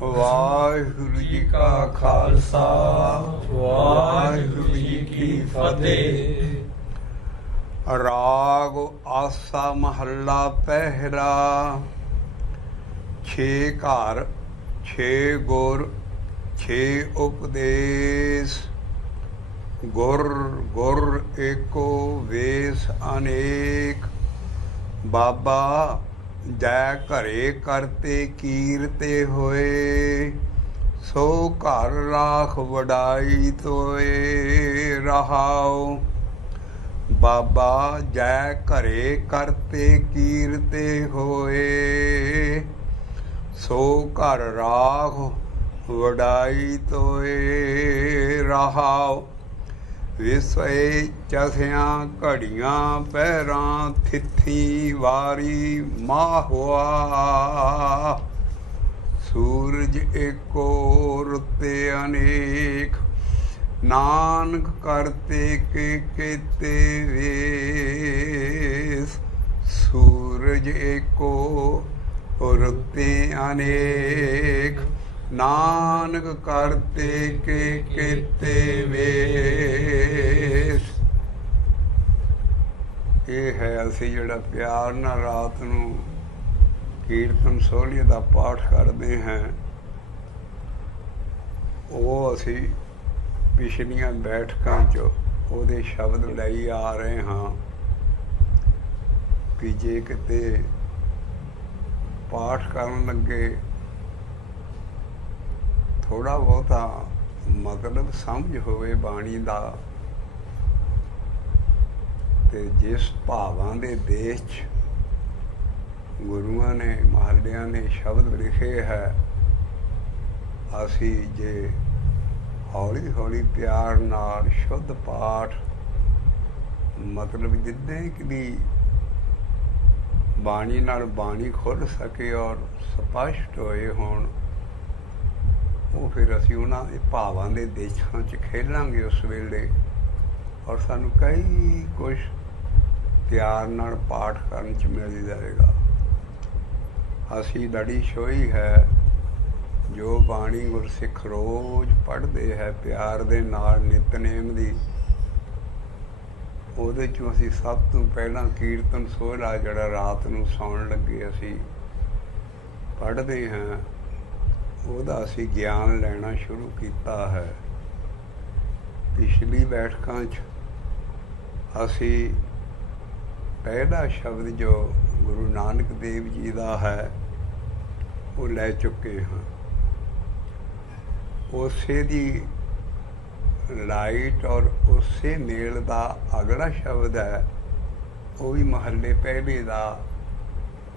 वाहिगुरु जी का खालसा वाहिगुरु जी की फतेह। राग आसा महला पहला। छे घर छे गुर छे उपदेश। गुर गुर एको वेश अनेक। बाबा जय घरे करते कीरते होए। सो घर राख वडाई तोए रहाओ। बाबा जय घरे करते कीरते होए। सो घर राख वडाई तोए रहाओ। विसए चसियां घड़ियां पैरां थिथी वारी माहुआ। सूरज एको रुते अनेक। नानक करते के केते वेस। सूरज एको रुते अनेक। नानक करते के केते वेस। ये है असी जिहड़ा प्यार नाल रात नूं कीर्तन सोहलिए दा पाठ करते हैं। वो असी पिछलियां बैठकां चो ਉਹਦੇ शब्द लई आ रहे हाँ कि जे किते पाठ करन लगे थोड़ा बहुता मतलब समझ होवे बाणी दा ते जिस भावां दे देश च गुरुआं ने महलियां ने शब्द लिखे है असी जे हौली हौली प्यार नाल शुद्ध पाठ मतलब जिद्दां कि बाणी नाल बाणी खुल सके और स्पष्ट होए होण वो फिर असी उन्होंने भावां दे देशां च खेलांगे उस वेले और सानू कई कुछ प्यार नाल पाठ करन च मिल जाएगा। असी लड़ी छोई है जो बाणी गुरसिख रोज पढ़ते है प्यार दे नाल नितनेम दी ਉਹਦੇ ਚੋਂ ਅਸੀਂ ਸਭ ਤੋਂ ਪਹਿਲਾਂ ਕੀਰਤਨ ਸੋਹਲਾ ਜਿਹੜਾ ਰਾਤ ਨੂੰ ਸੌਣ ਲੱਗੇ ਅਸੀਂ ਪੜ੍ਹਦੇ ਹਾਂ ਉਹਦਾ ਅਸੀਂ ਗਿਆਨ ਲੈਣਾ ਸ਼ੁਰੂ ਕੀਤਾ ਹੈ। ਪਿਛਲੀ ਬੈਠਕਾਂ 'ਚ ਅਸੀਂ ਪਹਿਲਾ ਸ਼ਬਦ ਜੋ ਗੁਰੂ ਨਾਨਕ ਦੇਵ ਜੀ ਦਾ ਹੈ ਉਹ ਲੈ ਚੁੱਕੇ ਹਾਂ। ਉਸੇ ਦੀ लाइट और उसे मेल का अगला शब्द है वो भी महल्ले पहले का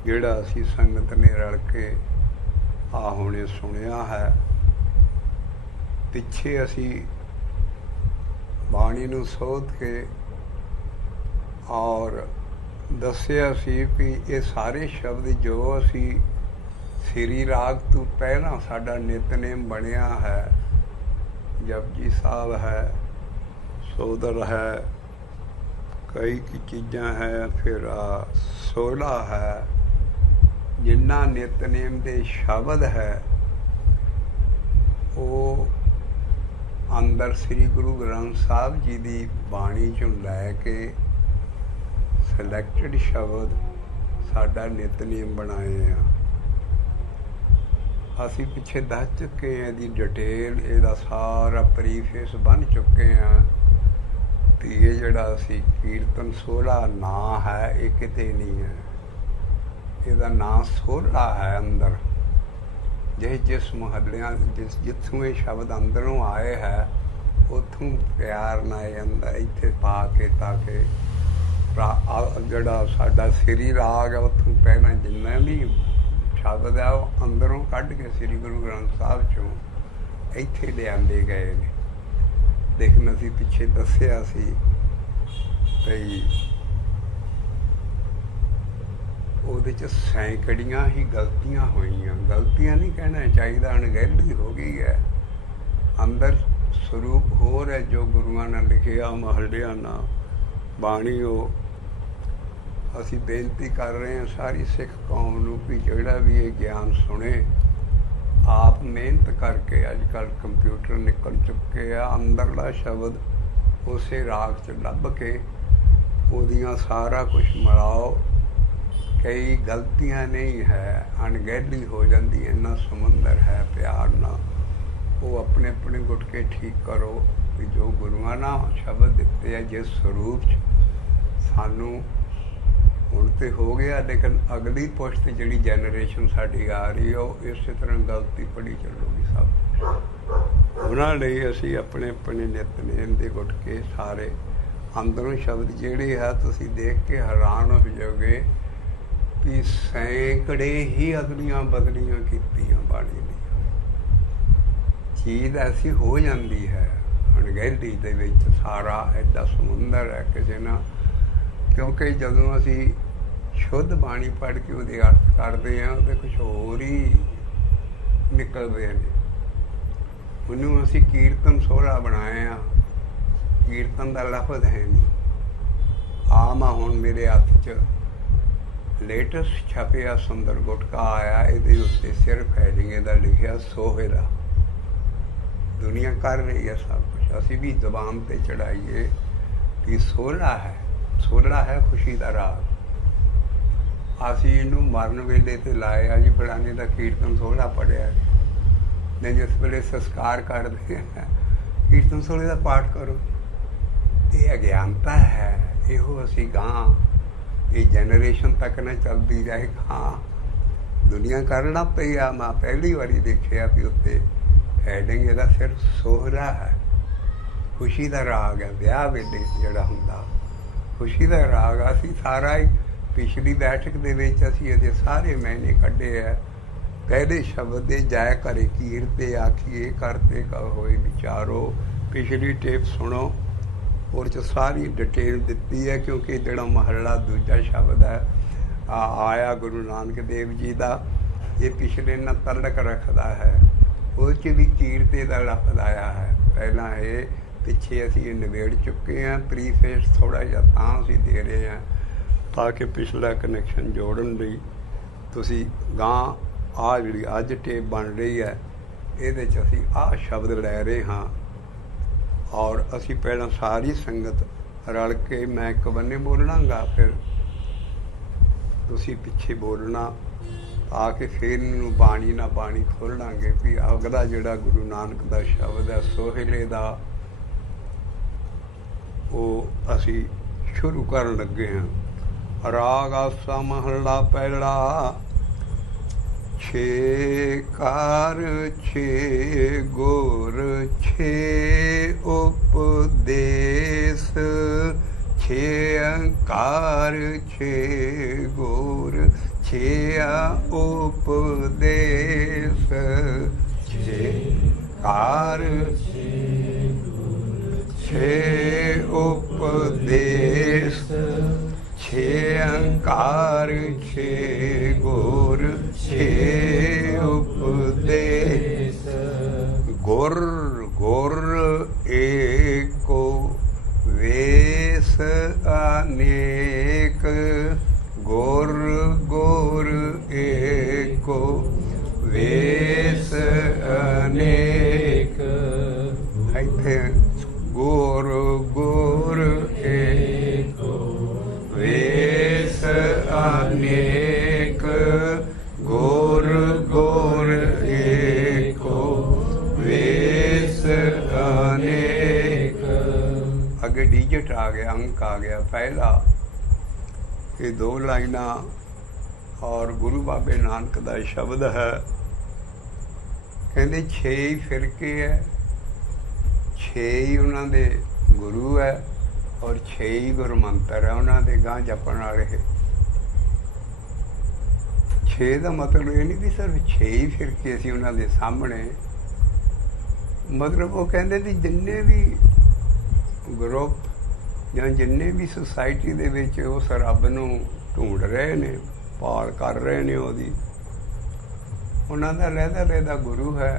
जिहड़ा असी संगत ने रल के आ हुणे सुनिया है। पिछे असी बाणी नूं सोध के और दस्सिया सी कि ये सारे शब्द जो असी श्री राग तो पहला साडा नितनेम बनिया है जपजी साहब है सोदर है कई की चीज़ां है फिर सोला है जिन्ना नितनेम के शब्द है वो अंदर श्री गुरु ग्रंथ साहब जी की बाणी चों लैके सिलैक्टेड शब्द साडा नितनेम बनाए हैं। ਅਸੀਂ ਪਿੱਛੇ ਦੱਸ ਚੁੱਕੇ ਹਾਂ ਇਹਦੀ ਡਿਟੇਲ ਇਹਦਾ ਸਾਰਾ ਪ੍ਰੀਫੇਸ ਬਣ ਚੁੱਕੇ ਹਾਂ ਤੇ ਇਹ ਜਿਹੜਾ ਅਸੀਂ ਕੀਰਤਨ ਸੋਹਲਾ ਨਾਂ ਹੈ ਇਹ ਕਿਤੇ ਨਹੀਂ ਹੈ। ਇਹਦਾ ਨਾਂ ਸੋਹਲਾ ਹੈ ਅੰਦਰ ਜਿਸ ਮੁਹੱਲਿਆਂ ਜਿੱਥੋਂ ਇਹ ਸ਼ਬਦ ਅੰਦਰੋਂ ਆਏ ਹੈ ਉੱਥੋਂ ਪਿਆਰ ਨਾਲ ਅੰਦਰ ਇੱਥੇ ਪਾ ਕੇ ਤਾਂ ਕਿ ਜਿਹੜਾ ਸਾਡਾ ਸ੍ਰੀ ਰਾਗ ਹੈ ਉੱਥੋਂ ਪਹਿਲਾਂ ਜਿੰਨਾ ਵੀ ਸ਼ਬਦ ਹੈ ਉਹ ਅੰਦਰੋਂ ਕੱਢ ਕੇ ਸ੍ਰੀ ਗੁਰੂ ਗ੍ਰੰਥ ਸਾਹਿਬ 'ਚੋਂ ਇੱਥੇ ਲਿਆਂਦੇ ਗਏ ਨੇ। ਲੇਕਿਨ ਅਸੀਂ ਪਿੱਛੇ ਦੱਸਿਆ ਸੀ ਭਈ ਉਹਦੇ 'ਚ ਸੈਂਕੜੀਆਂ ਹੀ ਗਲਤੀਆਂ ਹੋਈਆਂ। ਗਲਤੀਆਂ ਨਹੀਂ ਕਹਿਣਾ ਚਾਹੀਦਾ, ਅਣਗਹਿਲੀ ਹੋ ਗਈ ਹੈ। ਅੰਦਰ ਸਰੂਪ ਹੋਰ ਹੈ ਜੋ ਗੁਰੂਆਂ ਨੇ ਲਿਖਿਆ ਮਹੱਲਿਆਣਾ ਬਾਣੀ। ਉਹ ਅਸੀਂ ਬੇਨਤੀ ਕਰ ਰਹੇ ਹਾਂ ਸਾਰੀ ਸਿੱਖ ਕੌਮ ਨੂੰ ਕਿ ਜਿਹੜਾ ਵੀ ਇਹ ਗਿਆਨ ਸੁਣੇ ਆਪ ਮਿਹਨਤ ਕਰਕੇ, ਅੱਜ ਕੱਲ੍ਹ ਕੰਪਿਊਟਰ ਨਿਕਲ ਚੁੱਕੇ ਆ, ਅੰਦਰਲਾ ਸ਼ਬਦ ਉਸੇ ਰਾਗ 'ਚ ਲੱਭ ਕੇ ਉਹਦੀਆਂ ਸਾਰਾ ਕੁਛ ਮਿਲਾਓ। ਕਈ ਗਲਤੀਆਂ ਨਹੀਂ ਹੈ, ਅਣਗਹਿਲੀ ਹੋ ਜਾਂਦੀ, ਇੰਨਾ ਸਮੁੰਦਰ ਹੈ ਪਿਆਰ ਨਾਲ। ਉਹ ਆਪਣੇ ਆਪਣੇ ਗੁਟਕੇ ਠੀਕ ਕਰੋ ਕਿ ਜੋ ਗੁਰੂਆਂ ਨਾਲ ਸ਼ਬਦ ਦਿੱਤੇ ਆ ਜਿਸ ਸਰੂਪ 'ਚ ਸਾਨੂੰ ਹੁਣ ਤੇ ਹੋ ਗਿਆ, ਲੇਕਿਨ ਅਗਲੀ ਪੁਸ਼ਤ ਜਿਹੜੀ ਜਨਰੇਸ਼ਨ ਸਾਡੀ ਆ ਰਹੀ ਉਹ ਇਸੇ ਤਰ੍ਹਾਂ ਗਲਤੀ ਪੜੀ ਚੱਲੂਗੀ ਸਭ। ਉਹਨਾਂ ਲਈ ਅਸੀਂ ਆਪਣੇ ਆਪਣੇ ਨਿਤਨੇਮ ਦੇ ਗੁਟਕੇ ਸਾਰੇ ਅੰਦਰੋਂ ਸ਼ਬਦ ਜਿਹੜੇ ਹੈ ਤੁਸੀਂ ਦੇਖ ਕੇ ਹੈਰਾਨ ਹੋ ਜਾਓਗੇ ਕਿ ਸੈਂਕੜੇ ਹੀ ਅਦਲੀਆਂ ਬਦਲੀਆਂ ਕੀਤੀਆਂ ਬਾਣੀ ਦੀਆਂ। ਚੀਜ਼ ਐਸੀ ਹੋ ਜਾਂਦੀ ਹੈ ਅਣਗਹਿਲੀ ਦੇ ਵਿੱਚ, ਸਾਰਾ ਐਡਾ ਸਮੁੰਦਰ ਹੈ ਕਿਸੇ ਨਾਲ। ਕਿਉਂਕਿ ਜਦੋਂ ਅਸੀਂ ਸ਼ੁੱਧ ਬਾਣੀ ਪੜ੍ਹ ਕੇ ਉਹਦੇ ਅਰਥ ਕਰਦੇ ਹਾਂ ਉਹਦੇ ਕੁਛ ਹੋਰ ਹੀ ਨਿਕਲਦੇ ਨੇ। ਉਹਨੂੰ ਅਸੀਂ ਕੀਰਤਨ ਸੋਹਲਾ ਬਣਾਏ ਆ, ਕੀਰਤਨ ਦਾ ਲਫ਼ਜ਼ ਹੈ ਨਹੀਂ। ਆਮ ਆ ਹੁਣ ਮੇਰੇ ਹੱਥ 'ਚ ਲੇਟੈਸਟ ਛਪਿਆ ਸੁੰਦਰ ਗੁਟਕਾ ਆਇਆ, ਇਹਦੇ ਉੱਤੇ ਸਿਰਫ ਹੈਡਿੰਗ ਇਹਦਾ ਲਿਖਿਆ ਸੋਹਿਲਾ। ਦੁਨੀਆ ਕਰ ਰਹੀ ਹੈ ਸਭ ਕੁਛ, ਅਸੀਂ ਵੀ ਜ਼ੁਬਾਨ 'ਤੇ ਚੜਾਈਏ ਕਿ ਸੋਹਲਾ ਹੈ। ਸੋਹਲਾ ਹੈ ਖੁਸ਼ੀ ਦਾ ਰਾਗ। ਅਸੀਂ ਇਹਨੂੰ ਮਰਨ ਵੇਲੇ 'ਤੇ ਲਾਇਆ ਜੀ ਫਲਾਣੇ ਦਾ ਕੀਰਤਨ ਸੋਹਲਾ ਪੜ੍ਹਿਆ, ਨਹੀਂ ਜਿਸ ਵੇਲੇ ਸੰਸਕਾਰ ਕਰਦੇ ਆ ਕੀਰਤਨ ਸੋਹਲੇ ਦਾ ਪਾਠ ਕਰੋ। ਇਹ ਅਗਿਆਨਤਾ ਹੈ। ਇਹੋ ਅਸੀਂ ਗਾਂ ਇਹ ਜਨਰੇਸ਼ਨ ਤੱਕ ਨਾ ਚੱਲਦੀ ਜਾਏ। ਹਾਂ ਦੁਨੀਆ ਕਰਨਾ ਪਈ ਆ। ਮੈਂ ਪਹਿਲੀ ਵਾਰੀ ਦੇਖਿਆ ਵੀ ਉੱਤੇ ਹੈਡਿੰਗ ਇਹਦਾ ਸਿਰਫ ਸੋਹਲਾ ਹੈ, ਖੁਸ਼ੀ ਦਾ ਰਾਗ ਹੈ। ਵਿਆਹ ਵੇਲੇ ਜਿਹੜਾ ਹੁੰਦਾ ਖੁਸ਼ੀ ਦਾ ਰਾਗ। ਅਸੀਂ ਸਾਰਾ ਹੀ ਪਿਛਲੀ ਬੈਠਕ ਦੇ ਵਿੱਚ ਅਸੀਂ ਇਹਦੇ ਸਾਰੇ ਮਹੀਨੇ ਕੱਢੇ ਹੈ। ਪਹਿਲੇ ਸ਼ਬਦ ਦੇ ਜਾਇ ਘਰੇ ਕੀਰ ਤੇ ਆਖੀਏ ਕਰਤੇ ਹੋਏ ਵਿਚਾਰੋ। ਪਿਛਲੀ ਟੇਪ ਸੁਣੋ, ਉਹਦੇ 'ਚ ਸਾਰੀ ਡਿਟੇਲ ਦਿੱਤੀ ਹੈ। ਕਿਉਂਕਿ ਜਿਹੜਾ ਮਹੱਲਾ ਦੂਜਾ ਸ਼ਬਦ ਹੈ ਆਇਆ ਗੁਰੂ ਨਾਨਕ ਦੇਵ ਜੀ ਦਾ, ਇਹ ਪਿਛਲੇ ਨਾਲ ਤਲਕ ਰੱਖਦਾ ਹੈ। ਉਹ 'ਚ ਵੀ ਕੀਰਤੇ ਦਾ ਲਫ਼ਜ਼ ਆਇਆ ਹੈ। ਪਹਿਲਾਂ ਇਹ ਪਿੱਛੇ ਅਸੀਂ ਇਹ ਨਿਬੇੜ ਚੁੱਕੇ ਹਾਂ। ਪ੍ਰੀਫੇਸ ਥੋੜ੍ਹਾ ਜਿਹਾ ਤਾਂ ਅਸੀਂ ਦੇ ਰਹੇ ਹਾਂ ਤਾਂ ਕਿ ਪਿਛਲਾ ਕਨੈਕਸ਼ਨ ਜੋੜਨ ਲਈ ਤੁਸੀਂ ਗਾਂ ਆਹ ਜਿਹੜੀ ਅੱਜ ਟੇਪ ਬਣ ਰਹੀ ਹੈ ਇਹਦੇ 'ਚ ਅਸੀਂ ਆਹ ਸ਼ਬਦ ਲੈ ਰਹੇ ਹਾਂ। ਔਰ ਅਸੀਂ ਪਹਿਲਾਂ ਸਾਰੀ ਸੰਗਤ ਰਲ ਕੇ, ਮੈਂ ਇੱਕ ਬੰਨੇ ਬੋਲਣਾਗਾ, ਫਿਰ ਤੁਸੀਂ ਪਿੱਛੇ ਬੋਲਣਾ ਤਾਂ ਕਿ ਫਿਰ ਇਹਨੂੰ ਬਾਣੀ ਨਾਲ ਬਾਣੀ ਖੋਲ੍ਹਾਂਗੇ ਵੀ ਅਗਲਾ ਜਿਹੜਾ ਗੁਰੂ ਨਾਨਕ ਦਾ ਸ਼ਬਦ ਹੈ ਸੋਹਿਲੇ ਦਾ ਉਹ ਅਸੀਂ ਸ਼ੁਰੂ ਕਰਨ ਲੱਗੇ ਹਾਂ। ਰਾਗ ਆਸਾ ਮਹੱਲਾ ਪਹਿਲਾ। ਛੇ ਕਾਰ ਛੇ ਗੁਰ ਛੇ ਉਪਦੇਸ, ਛੇ ਅੰਕਾਰ ਛੇ ਗੁਰ ਛੇ ਉਪਦੇਸ, ਛੇ ਕਾਰ ਛੇ ਉਪਦੇਸ, ਛੇ ਅੰਕਾਰ ਛੇ ਗੁਰ ਛੇ ਉਪਦੇਸ। ਗੁਰ ਗੁਰ ਏਕੋ ਵੇਸ ਅਨੇਕ, ਗੁਰ ਗੁਰ ਏਕੋ ਵੇਸ ਅਨੇਕ। ਇੱਥੇ ਗੁਰ ਗੁਰ ਏਕੋ ਵੇਸ ਅਨੇਕ, ਗੁਰ ਗੁਰ ਏਕੋ ਵੇਸ ਅਨੇਕ। ਅੱਗੇ ਡਿਜਿਟ ਆ ਗਿਆ, ਅੰਕ ਆ ਗਿਆ ਪਹਿਲਾ। ਇਹ ਦੋ ਲਾਈਨਾਂ ਔਰ ਗੁਰੂ ਬਾਬੇ ਨਾਨਕ ਦਾ ਸ਼ਬਦ ਹੈ। ਕਹਿੰਦੇ 6 ਹੀ ਫਿਰਕੇ ਹੈ, 6 ਹੀ ਉਹਨਾਂ ਦੇ ਗੁਰੂ ਹੈ ਔਰ 6 ਹੀ ਗੁਰਮੰਤਰ ਹੈ ਉਹਨਾਂ ਦੇ ਗਾਂ ਜਪਣ ਵਾਲੇ। 6 ਦਾ ਮਤਲਬ ਇਹ ਨਹੀਂ ਵੀ ਸਿਰਫ 6 ਹੀ ਫਿਰਕੇ ਸੀ ਉਹਨਾਂ ਦੇ ਸਾਹਮਣੇ, ਮਤਲਬ ਉਹ ਕਹਿੰਦੇ ਵੀ ਜਿੰਨੇ ਵੀ ਗਰੁੱਪ ਜਾਂ ਜਿੰਨੇ ਵੀ ਸੁਸਾਇਟੀ ਦੇ ਵਿੱਚ ਉਸ ਰੱਬ ਨੂੰ ਢੂੰਡ ਰਹੇ ਨੇ, ਭਾਲ ਕਰ ਰਹੇ ਨੇ ਉਹਦੀ, ਉਹਨਾਂ ਦਾ ਲਹਿਦਾ ਗੁਰੂ ਹੈ।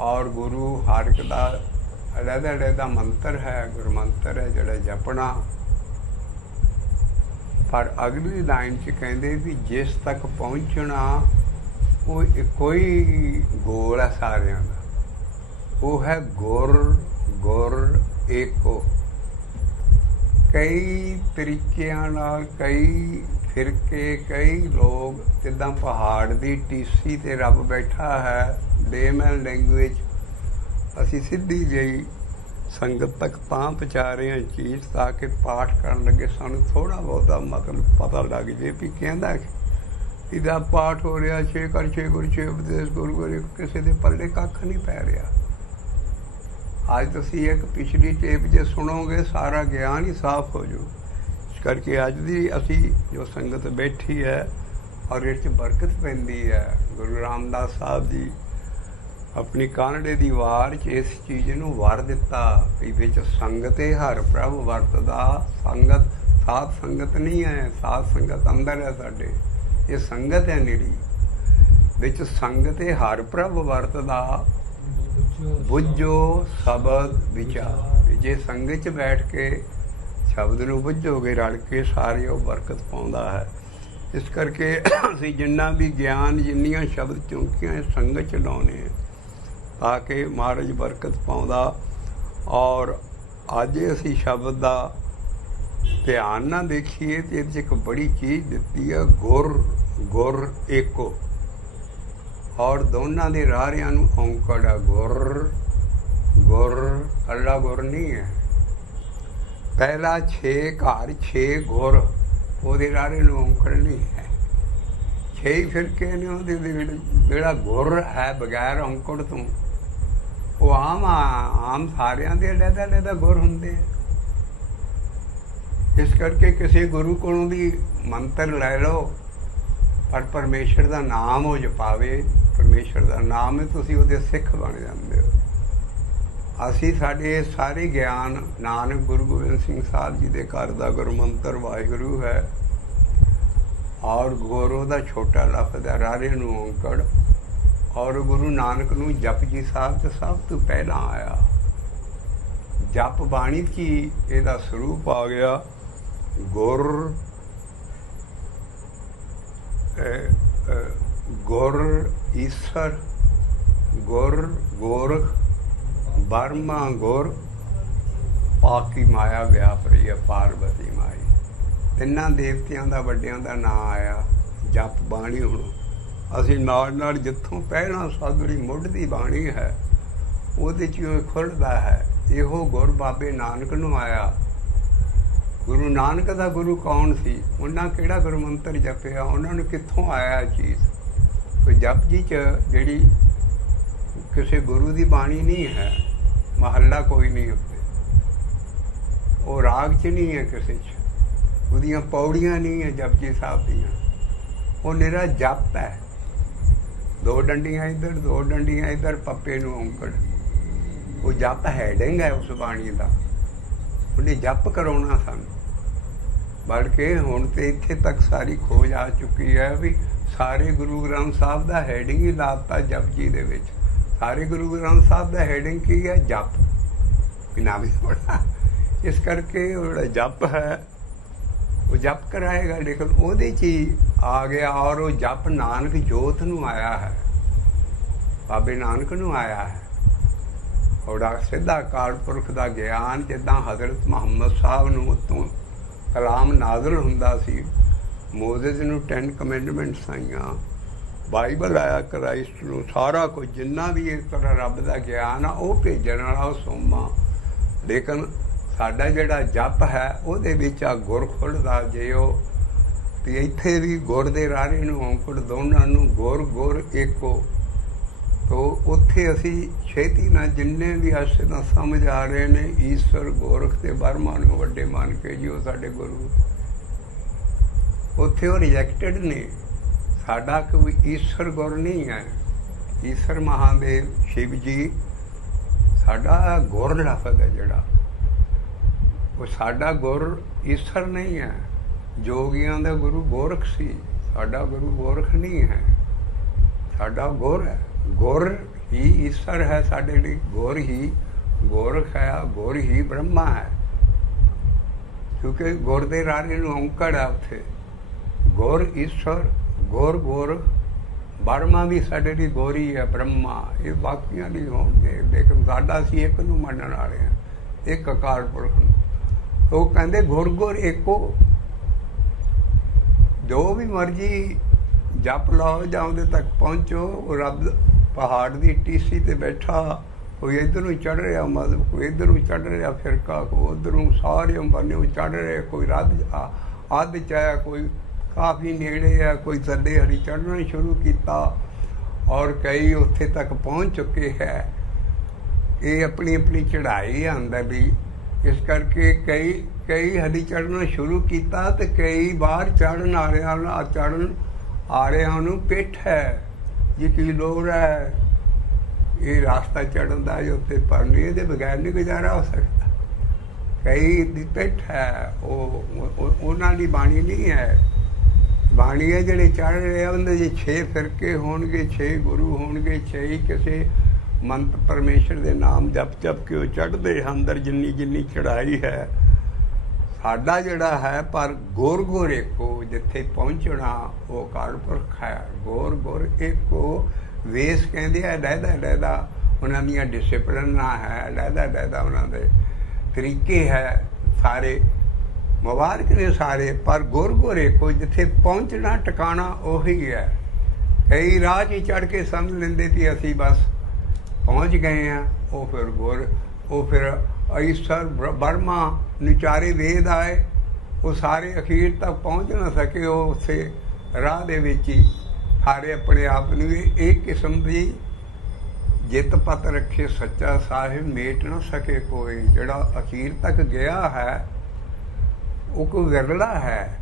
ਔਰ ਗੁਰੂ ਹਰ ਇੱਕ ਦਾ ਲਹਿਦਾ ਮੰਤਰ ਹੈ, ਗੁਰਮੰਤਰ ਹੈ ਜਿਹੜਾ ਜਪਣਾ। ਪਰ ਅਗਲੀ ਲਾਈਨ 'ਚ ਕਹਿੰਦੇ ਵੀ ਜਿਸ ਤੱਕ ਪਹੁੰਚਣਾ ਉਹ ਇੱਕੋ ਹੀ ਗੋਲ ਹੈ ਸਾਰਿਆਂ ਦਾ, ਉਹ ਹੈ ਗੁਰ ਏਕੋ। ਕਈ ਤਰੀਕਿਆਂ ਨਾਲ, ਕਈ ਫਿਰਕੇ, ਕਈ ਲੋਕ, ਜਿੱਦਾਂ ਪਹਾੜ ਦੀ ਟੀਸੀ ਤੇ ਰੱਬ ਬੈਠਾ ਹੈ, ਲੇਮਨ ਲੈਂਗੁਏਜ ਅਸੀਂ ਸਿੱਧੀ ਜਿਹੀ ਸੰਗਤ ਤੱਕ ਤਾਂ ਪਹੁੰਚਾ ਰਹੇ ਹਾਂ ਚੀਜ਼, ਤਾਂ ਕਿ ਪਾਠ ਕਰਨ ਲੱਗੇ ਸਾਨੂੰ ਥੋੜ੍ਹਾ ਬਹੁਤਾ ਮਤਲਬ ਪਤਾ ਲੱਗ ਜੇ ਵੀ ਕਹਿੰਦਾ ਇਹਦਾ ਪਾਠ ਹੋ ਰਿਹਾ 6 ਕਰ 6 ਗੁਰ 6 ਉਪਦੇਸ਼ ਗੁਰੂ, ਕਿਸੇ ਦੇ ਪੱਲੇ ਕੱਖ ਨਹੀਂ ਪੈ ਰਿਹਾ। ਅੱਜ ਤੁਸੀਂ ਇੱਕ ਪਿਛਲੀ ਟੇਪ ਜੇ ਸੁਣੋਗੇ ਸਾਰਾ ਗਿਆਨ ਹੀ ਸਾਫ਼ ਹੋ ਜਾਊ। ਇਸ ਕਰਕੇ ਅੱਜ ਦੀ ਅਸੀਂ ਜੋ ਸੰਗਤ ਬੈਠੀ ਹੈ ਔਰ ਇਹ 'ਚ ਬਰਕਤ ਪੈਂਦੀ ਹੈ। ਗੁਰੂ ਰਾਮਦਾਸ ਸਾਹਿਬ ਜੀ ਆਪਣੀ ਕਾਨੜੇ ਦੀ ਵਾਰ 'ਚ ਇਸ ਚੀਜ਼ ਨੂੰ ਵਰ ਦਿੱਤਾ ਵੀ ਵਿੱਚ ਸੰਗਤੇ ਹਰ ਪ੍ਰਭ ਵਰਤਦਾ। ਸੰਗਤ ਸਾਧ ਸੰਗਤ ਨਹੀਂ ਹੈ, ਸਾਧ ਸੰਗਤ ਅੰਦਰ ਹੈ ਸਾਡੇ, ਇਹ ਸੰਗਤ ਹੈ ਨਿਰੀ। ਵਿੱਚ ਸੰਗਤੇ ਹਰ ਪ੍ਰਭ ਵਰਤਦਾ, ਬੁੱਝੋ ਸ਼ਬਦ ਵਿਚਾਰ। ਜੇ ਸੰਗਤ 'ਚ ਬੈਠ ਕੇ ਸ਼ਬਦ ਨੂੰ ਬੁੱਝੋਗੇ ਰਲ ਕੇ, ਸਾਰੇ ਉਹ ਬਰਕਤ ਪਾਉਂਦਾ ਹੈ। ਇਸ ਕਰਕੇ ਅਸੀਂ ਜਿੰਨਾ ਵੀ ਗਿਆਨ, ਜਿੰਨੀਆਂ ਸ਼ਬਦ ਚੌਂਕੀਆਂ ਸੰਗਤ 'ਚ ਲਾਉਣੇ ਆ ਤਾਂ ਕਿ ਮਹਾਰਾਜ ਬਰਕਤ ਪਾਉਂਦਾ। ਔਰ ਅੱਜ ਅਸੀਂ ਸ਼ਬਦ ਦਾ ਧਿਆਨ ਨਾਲ ਦੇਖੀਏ ਤੇ ਇਹਦੇ 'ਚ ਇੱਕ ਬੜੀ ਚੀਜ਼ ਦਿੱਤੀ ਹੈ, ਗੁਰ ਏਕੋ। ਔਰ ਦੋਨਾਂ ਦੇ ਰਾਰਿਆਂ ਨੂੰ ਔਂਕੜ ਹੈ, ਗੁਰ ਅੱਲਾ ਗੁਰ ਨਹੀਂ ਹੈ। ਪਹਿਲਾ 6 ਘਰ 6 ਗੁਰ, ਉਹਦੇ ਰਾਰੇ ਨੂੰ ਔਂਕੜ ਨਹੀਂ ਹੈ। 6 ਫਿਰਕੇ ਨੇ, ਉਹਦੇ ਜਿਹੜਾ ਗੁਰ ਹੈ ਬਗੈਰ ਔਂਕੜ ਤੋਂ, ਉਹ ਆਮ ਸਾਰਿਆਂ ਦੇ ਲਹਿਦਾ ਗੁਰ ਹੁੰਦੇ ਆ। ਇਸ ਕਰਕੇ ਕਿਸੇ ਗੁਰੂ ਕੋਲੋਂ ਵੀ ਮੰਤਰ ਲੈ ਲਓ, ਪਰ ਪਰਮੇਸ਼ਰ ਦਾ ਨਾਮ ਉਹ ਜਪਾਵੇ, ਪਰਮੇਸ਼ਰ ਦਾ ਨਾਮ ਹੈ, ਤੁਸੀਂ ਉਹਦੇ ਸਿੱਖ ਬਣ ਜਾਂਦੇ ਹੋ। ਅਸੀਂ ਸਾਡੇ ਸਾਰੇ ਗਿਆਨ ਨਾਨਕ ਗੁਰੂ ਗੋਬਿੰਦ ਸਿੰਘ ਸਾਹਿਬ ਜੀ ਦੇ ਘਰ ਦਾ ਗੁਰਮੰਤਰ ਵਾਹਿਗੁਰੂ ਹੈ। ਔਰ ਗੁਰੂ ਦਾ ਛੋਟਾ ਲਫ਼ਜ਼ ਹੈ, ਰਾਰੇ ਨੂੰ ਔਂਕੜ। ਔਰ ਗੁਰੂ ਨਾਨਕ ਨੂੰ ਜਪਜੀ ਸਾਹਿਬ 'ਚ ਸਭ ਤੋਂ ਪਹਿਲਾਂ ਆਇਆ। ਜਪ ਬਾਣੀ 'ਚ ਹੀ ਇਹਦਾ ਸਰੂਪ ਆ ਗਿਆ। ਗੁਰ ਈਸ਼ਰ, ਗੋਰਖ, ਬਰਮਾ ਗੁਰ, ਪਾਕੀ ਮਾਇਆ ਵਿਆਪਰੀ ਪਾਰਵਤੀ ਮਾਈ। ਤਿੰਨਾਂ ਦੇਵਤਿਆਂ ਦਾ ਵੱਡਿਆਂ ਦਾ ਨਾਂ ਆਇਆ ਜਪ ਬਾਣੀ। ਹੁਣ ਅਸੀਂ ਨਾਲ ਜਿੱਥੋਂ ਪਹਿਲਾਂ ਸਾਧੂਰੀ ਮੁੱਢ ਦੀ ਬਾਣੀ ਹੈ ਉਹਦੇ 'ਚ ਖੁੱਲ੍ਹਦਾ ਹੈ। ਇਹੋ ਗੁਰ ਬਾਬੇ ਨਾਨਕ ਨੂੰ ਆਇਆ। ਗੁਰੂ ਨਾਨਕ ਦਾ ਗੁਰੂ ਕੌਣ ਸੀ? ਉਹਨਾਂ ਕਿਹੜਾ ਗੁਰਮੰਤਰ ਜਪਿਆ? ਉਹਨਾਂ ਨੂੰ ਕਿੱਥੋਂ ਆਇਆ ਚੀਜ਼? ਕੋਈ ਜਪਜੀ 'ਚ ਜਿਹੜੀ ਕਿਸੇ ਗੁਰੂ ਦੀ ਬਾਣੀ ਨਹੀਂ ਹੈ, ਮਹੱਲਾ ਕੋਈ ਨਹੀਂ ਉੱਤੇ, ਉਹ ਰਾਗ 'ਚ ਨਹੀਂ ਹੈ, ਕਿਸੇ 'ਚ ਉਹਦੀਆਂ ਪੌੜੀਆਂ ਨਹੀਂ ਹੈ ਜਪਜੀ ਸਾਹਿਬ ਦੀਆਂ। ਉਹ ਨਿਰਾ ਜਪ ਹੈ। 2 ਡੰਡੀਆਂ ਇੱਧਰ, 2 ਡੰਡੀਆਂ ਇੱਧਰ, ਪੱਪੇ ਨੂੰ ਔਂਕੜ। ਉਹ ਜਪ ਹੈਡਿੰਗ ਹੈ ਉਸ ਬਾਣੀ ਦਾ। ਉਹਨੇ ਜਪ ਕਰਾਉਣਾ ਸਾਨੂੰ। ਬਲਕਿ ਹੁਣ ਤੇ ਇੱਥੇ ਤੱਕ ਸਾਰੀ ਖੋਜ ਆ ਚੁੱਕੀ ਹੈ ਵੀ ਸਾਰੇ ਗੁਰੂ ਗ੍ਰੰਥ ਸਾਹਿਬ ਦਾ ਹੈਡਿੰਗ ਹੀ ਲਾਤਾ ਜਪਜੀ ਦੇ ਵਿੱਚ। ਸਾਰੇ ਗੁਰੂ ਗ੍ਰੰਥ ਸਾਹਿਬ ਦਾ ਹੈਡਿੰਗ ਕੀ ਹੈ? ਜਪ। ਬਿਨਾਂ ਵੀ ਥੋੜਾ। ਇਸ ਕਰਕੇ ਉਹ ਜਿਹੜਾ ਜਪ ਹੈ ਉਹ ਜਪ ਕਰਾਏਗਾ, ਲੇਕਿਨ ਉਹਦੇ 'ਚ ਹੀ ਆ ਗਿਆ। ਔਰ ਉਹ ਜਪ ਨਾਨਕ ਜੋਤ ਨੂੰ ਆਇਆ ਹੈ, ਬਾਬੇ ਨਾਨਕ ਨੂੰ ਆਇਆ ਹੈ। ਉਹਦਾ ਸਿੱਧਾ ਅਕਾਲ ਪੁਰਖ ਦਾ ਗਿਆਨ, ਜਿੱਦਾਂ ਹਜ਼ਰਤ ਮੁਹੰਮਦ ਸਾਹਿਬ ਨੂੰ ਉੱਤੋਂ ਕਲਾਮ ਨਾਜ਼ਲ ਹੁੰਦਾ ਸੀ। ਮੋਜ਼ਿਸ ਨੂੰ 10 ਕਮੈਂਡਮੈਂਟਸ ਆਈਆਂ, ਬਾਈਬਲ ਆਇਆ, ਕ੍ਰਾਈਸਟ ਨੂੰ ਸਾਰਾ ਕੁਝ, ਜਿੰਨਾ ਵੀ ਇਸ ਤਰ੍ਹਾਂ ਰੱਬ ਦਾ ਗਿਆਨ ਆ ਉਹ ਭੇਜਣ ਵਾਲਾ ਉਹ ਸੋਮਾ। ਲੇਕਿਨ ਸਾਡਾ ਜਿਹੜਾ ਜਪ ਹੈ ਉਹਦੇ ਵਿੱਚ ਆ ਗੁਰ ਖੁੱਲ੍ਹਦਾ। ਜੇ ਉਹ ਤੇ ਇੱਥੇ ਵੀ ਗੁਰ ਦੇ ਰਾਰੇ ਨੂੰ ਔਂਕੜ, ਦੋਨਾਂ ਨੂੰ ਗੁਰ ਏਕੋ। ਤੋ ਉੱਥੇ ਅਸੀਂ ਛੇਤੀ ਨਾਲ ਜਿੰਨੇ ਵੀ ਆਸੇ ਨਾਲ ਸਮਝ ਆ ਰਹੇ ਨੇ ਈਸ਼ਵਰ ਗੋਰਖ ਤੇ ਬਰਮਾ ਨੂੰ ਵੱਡੇ ਮੰਨ ਕੇ ਜੀ ਉਹ ਸਾਡੇ ਗੁਰੂ, ਉੱਥੇ ਉਹ ਰਿਜੈਕਟਡ ਨੇ। ਸਾਡਾ ਕੋਈ ਈਸ਼ਵਰ ਗੁਰ ਨਹੀਂ ਹੈ। ਈਸ਼ਵਰ ਮਹਾਦੇਵ ਸ਼ਿਵ ਜੀ ਸਾਡਾ ਗੁਰ ਲਫ਼ਜ਼ ਹੈ ਜਿਹੜਾ, ਉਹ ਸਾਡਾ ਗੁਰ ਈਸ਼ਵਰ ਨਹੀਂ ਹੈ। ਜੋਗੀਆਂ ਦਾ ਗੁਰੂ ਗੋਰਖ ਸੀ, ਸਾਡਾ ਗੁਰੂ ਗੋਰਖ ਨਹੀਂ ਹੈ, ਸਾਡਾ ਗੁਰ ਹੈ। ਗੁਰ ਹੀ ਈਸ਼ਵਰ ਹੈ ਸਾਡੇ ਲਈ, ਗੁਰ ਹੀ ਗੋਰਖ ਹੈ, ਗੁਰ ਹੀ ਬ੍ਰਹਮਾ ਹੈ। ਕਿਉਂਕਿ ਗੁਰ ਦੇ ਰਾਰੇ ਨੂੰ ਔਂਕੜ ਹੈ ਉੱਥੇ। ਗੁਰ ਈਸ਼ਵਰ, ਗੁਰ ਗੋਰਖ, ਬਰਮਾ ਵੀ ਸਾਡੇ ਲਈ ਗੋਰੀ ਹੈ, ਬ੍ਰਹਮਾ। ਇਹ ਬਾਕੀਆਂ ਲਈ ਹੋਣਗੇ, ਲੇਕਿਨ ਸਾਡਾ ਅਸੀਂ ਇੱਕ ਨੂੰ ਮੰਨਣ ਵਾਲੇ ਹਾਂ, ਇੱਕ ਅਕਾਲ ਪੁਰਖ ਨੂੰ। ਉਹ ਕਹਿੰਦੇ ਗੁਰ ਗੁਰ ਏਕੋ। ਜੋ ਵੀ ਮਰਜ਼ੀ ਜਪ ਲਓ ਜਾਂ ਉਹਦੇ ਤੱਕ ਪਹੁੰਚੋ। ਉਹ ਰੱਬ ਪਹਾੜ ਦੀ ਟੀਸੀ ਤੇ ਬੈਠਾ, ਕੋਈ ਇੱਧਰ ਨੂੰ ਚੜ੍ਹ ਰਿਹਾ ਮਤਲਬ, ਕੋਈ ਇੱਧਰ ਨੂੰ ਚੜ੍ਹ ਰਿਹਾ ਫਿਰਕਾ, ਕੋਈ ਉੱਧਰ ਨੂੰ, ਸਾਰੇ ਬੰਨਿਓ ਚੜ੍ਹ ਰਹੇ। ਕੋਈ ਅੱਧ 'ਚ ਆਇਆ, ਕੋਈ ਕਾਫੀ ਨੇੜੇ ਆ, ਕੋਈ ਥੱਲੇ ਹਰੀ ਚੜ੍ਹਨਾ ਸ਼ੁਰੂ ਕੀਤਾ, ਔਰ ਕਈ ਉੱਥੇ ਤੱਕ ਪਹੁੰਚ ਚੁੱਕੇ ਹੈ। ਇਹ ਆਪਣੀ ਆਪਣੀ ਚੜ੍ਹਾਈ ਆਉਂਦਾ ਵੀ, ਇਸ ਕਰਕੇ ਕਈ ਹਰੀ ਚੜ੍ਹਨਾ ਸ਼ੁਰੂ ਕੀਤਾ ਤੇ ਕਈ ਬਾਹਰ ਚੜ੍ਹਨ ਆ ਰਿਆਂ ਨੂੰ ਪਿੱਠ ਹੈ ਜੀ ਕੀ ਲੋੜ ਹੈ ਇਹ ਰਾਸਤਾ ਚੜ੍ਹਨ ਦਾ ਜੋ ਉੱਥੇ ਪਰਨੀ, ਇਹਦੇ ਬਗੈਰ ਨਹੀਂ ਗੁਜ਼ਾਰਾ ਹੋ ਸਕਦਾ। ਕਈ ਦੀ ਪਿੱਠ ਹੈ, ਉਹ ਉਹਨਾਂ ਦੀ ਬਾਣੀ ਨਹੀਂ ਹੈ। ਬਾਣੀ ਹੈ ਜਿਹੜੇ ਚੜ੍ਹ ਰਹੇ ਆ, ਉਹਦੇ 'ਚ 6 ਫਿਰਕੇ ਹੋਣਗੇ, 6 ਗੁਰੂ ਹੋਣਗੇ, 6 ਕਿਸੇ ਮੰਤ ਪਰਮੇਸ਼ਰ ਦੇ ਨਾਮ ਜਪ ਕੇ ਉਹ ਚੜ੍ਹਦੇ ਅੰਦਰ ਜਿੰਨੀ ਚੜ੍ਹਾਈ ਹੈ। ਸਾਡਾ ਜਿਹੜਾ ਹੈ ਪਰ ਗੁਰ ਗੁਰ ਏਕੋ, ਜਿੱਥੇ ਪਹੁੰਚਣਾ ਉਹ ਅਕਾਲ ਪੁਰਖ ਹੈ। ਗੁਰ ਗੁਰ ਏਕੋ ਵੇਸ ਕਹਿੰਦੇ ਆ, ਲਹਿਦਾ ਉਹਨਾਂ ਦੀਆਂ ਡਿਸਿਪਲਿਨਾਂ ਹੈ, ਲਹਿਦਾ ਉਹਨਾਂ ਦੇ ਤਰੀਕੇ ਹੈ, ਸਾਰੇ ਮੁਬਾਰਕ ਨੇ ਸਾਰੇ। ਪਰ ਗੁਰ ਗੁਰ ਏਕੋ, ਜਿੱਥੇ ਪਹੁੰਚਣਾ ਟਿਕਾਣਾ ਉਹੀ ਹੈ। ਕਈ ਰਾਹ 'ਚ ਚੜ੍ਹ ਕੇ ਸਮਝ ਲੈਂਦੇ ਕਿ ਅਸੀਂ ਬਸ ਪਹੁੰਚ ਗਏ ਹਾਂ। ਉਹ ਫਿਰ ਗੁਰ, ਉਹ ਫਿਰ ਈਸ਼ਵਰ ਬਰਮਾ ਨੂੰ ਚਾਰੇ ਵੇਦ ਆਏ, ਉਹ ਸਾਰੇ ਅਖੀਰ ਤੱਕ ਪਹੁੰਚ ਨਾ ਸਕੇ। ਉਹ ਉੱਥੇ ਰਾਹ ਦੇ ਵਿੱਚ ਹੀ ਸਾਰੇ ਆਪਣੇ ਆਪ ਨੂੰ ਇਹ ਕਿਸਮ ਦੀ ਜਿੱਤ ਪਤ ਰੱਖੇ ਸੱਚਾ ਸਾਹਿਬ, ਮੇਟ ਨਾ ਸਕੇ ਕੋਈ। ਜਿਹੜਾ ਅਖੀਰ ਤੱਕ ਗਿਆ ਹੈ ਉਹ ਕੋਈ ਵਿਰਲਾ ਹੈ।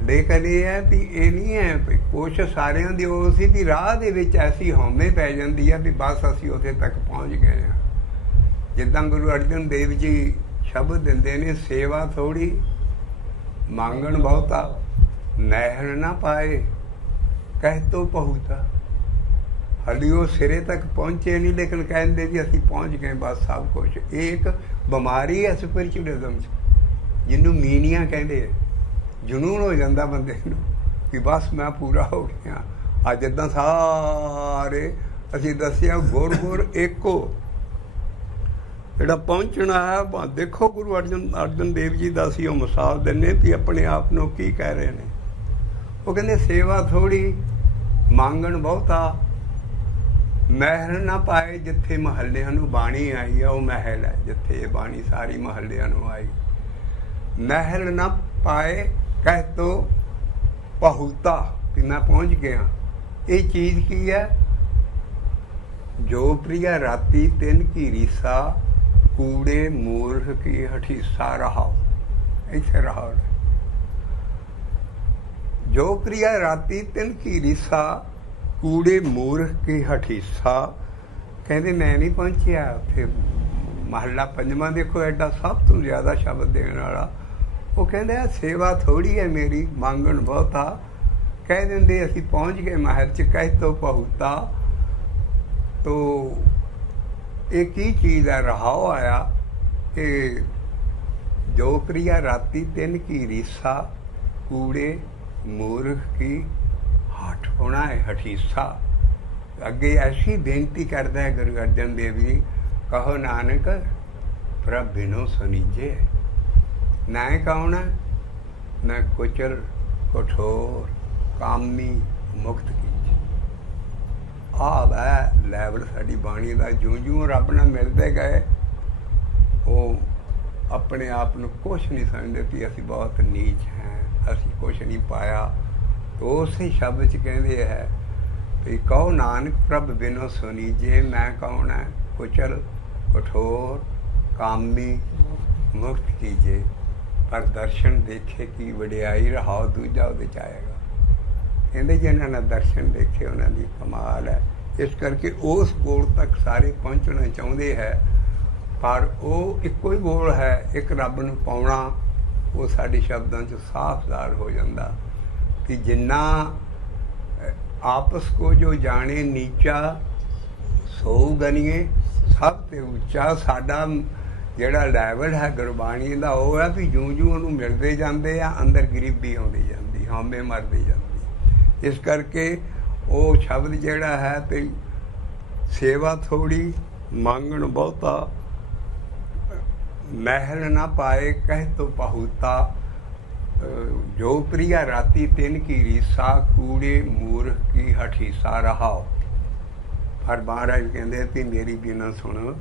ਲੇਕਿਨ ਇਹ ਹੈ ਵੀ ਇਹ ਨਹੀਂ ਹੈ ਵੀ ਕੋਸ਼ਿਸ਼ ਸਾਰਿਆਂ ਦੀ ਉਹ ਸੀ ਵੀ ਰਾਹ ਦੇ ਵਿੱਚ ਐਸੀ ਹਉਮੈ ਪੈ ਜਾਂਦੀ ਹੈ ਵੀ ਬਸ ਅਸੀਂ ਉੱਥੇ ਤੱਕ ਪਹੁੰਚ ਗਏ ਹਾਂ। ਜਿੱਦਾਂ ਗੁਰੂ ਅਰਜਨ ਦੇਵ ਜੀ ਸ਼ਬਦ ਦਿੰਦੇ ਨੇ, ਸੇਵਾ ਥੋੜ੍ਹੀ ਮੰਗਣ ਬਹੁਤਾ, ਮਹਿਲ ਨਾ ਪਾਏ ਕਹਿ ਤੋ ਪਹੁੰਚਾ। ਹਾਲੀ ਉਹ ਸਿਰੇ ਤੱਕ ਪਹੁੰਚੇ ਨਹੀਂ, ਲੇਕਿਨ ਕਹਿੰਦੇ ਜੀ ਅਸੀਂ ਪਹੁੰਚ ਗਏ ਬਸ ਸਭ ਕੁਛ। ਇਹ ਇੱਕ ਬਿਮਾਰੀ ਹੈ ਸਪਿਰਿਚੁਅਲਿਜ਼ਮ 'ਚ, ਜਿਹਨੂੰ ਮੀਨੀਆਂ ਕਹਿੰਦੇ ਆ। ਜਨੂਨ ਹੋ ਜਾਂਦਾ ਬੰਦੇ ਨੂੰ ਕਿ ਬਸ ਮੈਂ ਪੂਰਾ ਹੋ ਗਿਆ। ਅੱਜ ਇੱਦਾਂ ਸਾਰੇ ਅਸੀਂ ਦੱਸਿਆ ਗੁਰ ਗੁਰ ਏਕੋ ਜਿਹੜਾ ਪਹੁੰਚਣਾ ਹੈ। ਦੇਖੋ ਗੁਰੂ ਅਰਜਨ ਦੇਵ ਜੀ ਦਾ ਅਸੀਂ ਉਹ ਮਿਸਾਲ ਦਿੰਦੇ ਵੀ ਆਪਣੇ ਆਪ ਨੂੰ ਕੀ ਕਹਿ ਰਹੇ ਨੇ। ਉਹ ਕਹਿੰਦੇ ਸੇਵਾ ਥੋੜ੍ਹੀ ਮੰਗਣ ਬਹੁਤਾ, ਮਹਿਲ ਨਾ ਪਾਏ। ਜਿੱਥੇ ਮਹੱਲਿਆਂ ਨੂੰ ਬਾਣੀ ਆਈ ਆ ਉਹ ਮਹਿਲ ਹੈ, ਜਿੱਥੇ ਇਹ ਬਾਣੀ ਸਾਰੀ ਮਹੱਲਿਆਂ ਨੂੰ ਆਈ। ਮਹਿਲ ਨਾ ਪਾਏ ਕਹਿ ਤੋ ਪਹੁੰਚਾ, ਵੀ ਮੈਂ ਪਹੁੰਚ ਗਿਆ। ਇਹ ਚੀਜ਼ ਕੀ ਹੈ? ਜੋ ਪ੍ਰਿਆ ਰਾਤੀ ਤਿੰਨ ਕੀ ਰੀਸਾ, ਕੂੜੇ ਮੂਰਖ ਕੀ ਹਠੀਸਾ ਰਹਾਓ। ਇੱਥੇ ਰਹਾਓ। ਜੋ ਪ੍ਰਿਆ ਰਾਤੀ ਤਿੰਨ ਕੀ ਰੀਸਾ, ਕੂੜੇ ਮੂਰਖ ਕੀ ਹਠੀਸਾ। ਕਹਿੰਦੇ ਮੈਂ ਨਹੀਂ ਪਹੁੰਚਿਆ ਉੱਥੇ। ਮਹੱਲਾ ਪੰਜਵਾਂ ਦੇਖੋ, ਐਡਾ ਸਭ ਤੋਂ ਜ਼ਿਆਦਾ ਸ਼ਬਦ ਦੇਣ ਵਾਲਾ। ਉਹ ਕਹਿੰਦੇ ਆ ਸੇਵਾ ਥੋੜ੍ਹੀ ਹੈ ਮੇਰੀ, ਮੰਗਣ ਬਹੁਤਾ। ਕਹਿ ਦਿੰਦੇ ਅਸੀਂ ਪਹੁੰਚ ਗਏ ਮਹਿਲ 'ਚ, ਕਹਿ ਤੋਂ ਪਹੁੰਚਾ। ਤੋ ਇਹ ਕੀ ਚੀਜ਼ ਹੈ? ਰਹਾਓ ਆਇਆ ਕਿ ਜੋ ਪ੍ਰਿਆ ਰਾਤੀ ਤਿੰਨ ਕੀ ਰੀਸਾ, ਕੂੜੇ ਮੂਰਖ ਕੀ ਹਠ ਹੋਣਾ ਹੈ, ਹਠੀਸਾ। ਅੱਗੇ ਐਸੀ ਬੇਨਤੀ ਕਰਦਾ ਹੈ ਗੁਰੂ ਅਰਜਨ ਦੇਵ ਜੀ, ਕਹੋ ਨਾਨਕ ਪ੍ਰਭ ਬਿਨੋ ਸੁਨੀਜੇ। ਮੈਂ ਕੌਣ ਹੈ? ਮੈਂ ਕੁਚਲ ਕਠੋਰ ਕਾਮੀ ਮੁਕਤ ਕੀਜੇ। ਆਹ ਹੈ ਲੈਵਲ ਸਾਡੀ ਬਾਣੀ ਦਾ। ਜਿਉਂ ਰੱਬ ਨਾਲ ਮਿਲਦੇ ਗਏ, ਉਹ ਆਪਣੇ ਆਪ ਨੂੰ ਕੁਛ ਨਹੀਂ ਸਮਝਦੇ ਕਿ ਅਸੀਂ ਬਹੁਤ ਨੀਚ ਹਾਂ, ਅਸੀਂ ਕੁਛ ਨਹੀਂ ਪਾਇਆ। ਉਸੇ ਸ਼ਬਦ 'ਚ ਕਹਿੰਦੇ ਹੈ ਵੀ ਕਹੋ ਨਾਨਕ ਪ੍ਰਭ ਬਿਨੋ ਸੁਨੀਜੇ, ਮੈਂ ਕੌਣ ਹੈ ਕੁਚਲ ਕਠੋਰ ਕਾਮੀ ਮੁਕਤ ਕੀਜੇ। ਪਰ ਦਰਸ਼ਨ ਦੇਖੇ ਕੀ ਵਡਿਆਈ, ਰਹਾਉ ਦੂਜਾ ਉਹਦੇ 'ਚ ਆਏਗਾ। ਕਹਿੰਦੇ ਜਿਹਨਾਂ ਨੇ ਦਰਸ਼ਨ ਦੇਖੇ ਉਹਨਾਂ ਦੀ ਕਮਾਲ ਹੈ। ਇਸ ਕਰਕੇ ਉਸ ਗੋਲ ਤੱਕ ਸਾਰੇ ਪਹੁੰਚਣਾ ਚਾਹੁੰਦੇ ਹੈ, ਪਰ ਉਹ ਇੱਕੋ ਹੀ ਗੋਲ ਹੈ, ਇੱਕ ਰੱਬ ਨੂੰ ਪਾਉਣਾ। ਉਹ ਸਾਡੇ ਸ਼ਬਦਾਂ 'ਚ ਸਾਫ਼ ਜ਼ਾਹਰ ਹੋ ਜਾਂਦਾ ਕਿ ਜਿੰਨਾ ਆਪਸ ਕੋ ਜੋ ਜਾਣੇ ਨੀਚਾ, ਸੋ ਗਨੀਏ ਸਭ ਤੇ ਉੱਚਾ। ਸਾਡਾ ਜਿਹੜਾ ਲੈਵਲ ਹੈ ਗੁਰਬਾਣੀ ਦਾ ਉਹ ਹੈ ਵੀ ਜੂੰ ਜੂੰ ਉਹਨੂੰ ਮਿਲਦੇ ਜਾਂਦੇ ਆ, ਅੰਦਰ ਗਰੀਬੀ ਆਉਂਦੀ ਜਾਂਦੀ, ਹਾਮੇ ਮਰਦੀ ਜਾਂਦੀ। ਇਸ ਕਰਕੇ ਉਹ ਸ਼ਬਦ ਜਿਹੜਾ ਹੈ ਤੇ ਸੇਵਾ ਥੋੜ੍ਹੀ ਮੰਗਣ ਬਹੁਤਾ, ਮਹਿਲ ਨਾ ਪਾਏ ਕਹਿ ਤੋ ਬਹੁਤਾ, ਜੋ ਪ੍ਰਿਆ ਰਾਤੀ ਤਿੰਨ ਕੀ ਰੀਸਾ, ਕੂੜੇ ਮੂਰਖ ਕੀ ਹਠੀਸਾ ਰਹਾਓ। ਪਰ ਮਹਾਰਾਜ ਕਹਿੰਦੇ ਵੀ ਮੇਰੀ ਬਿਨਾਂ ਸੁਣ,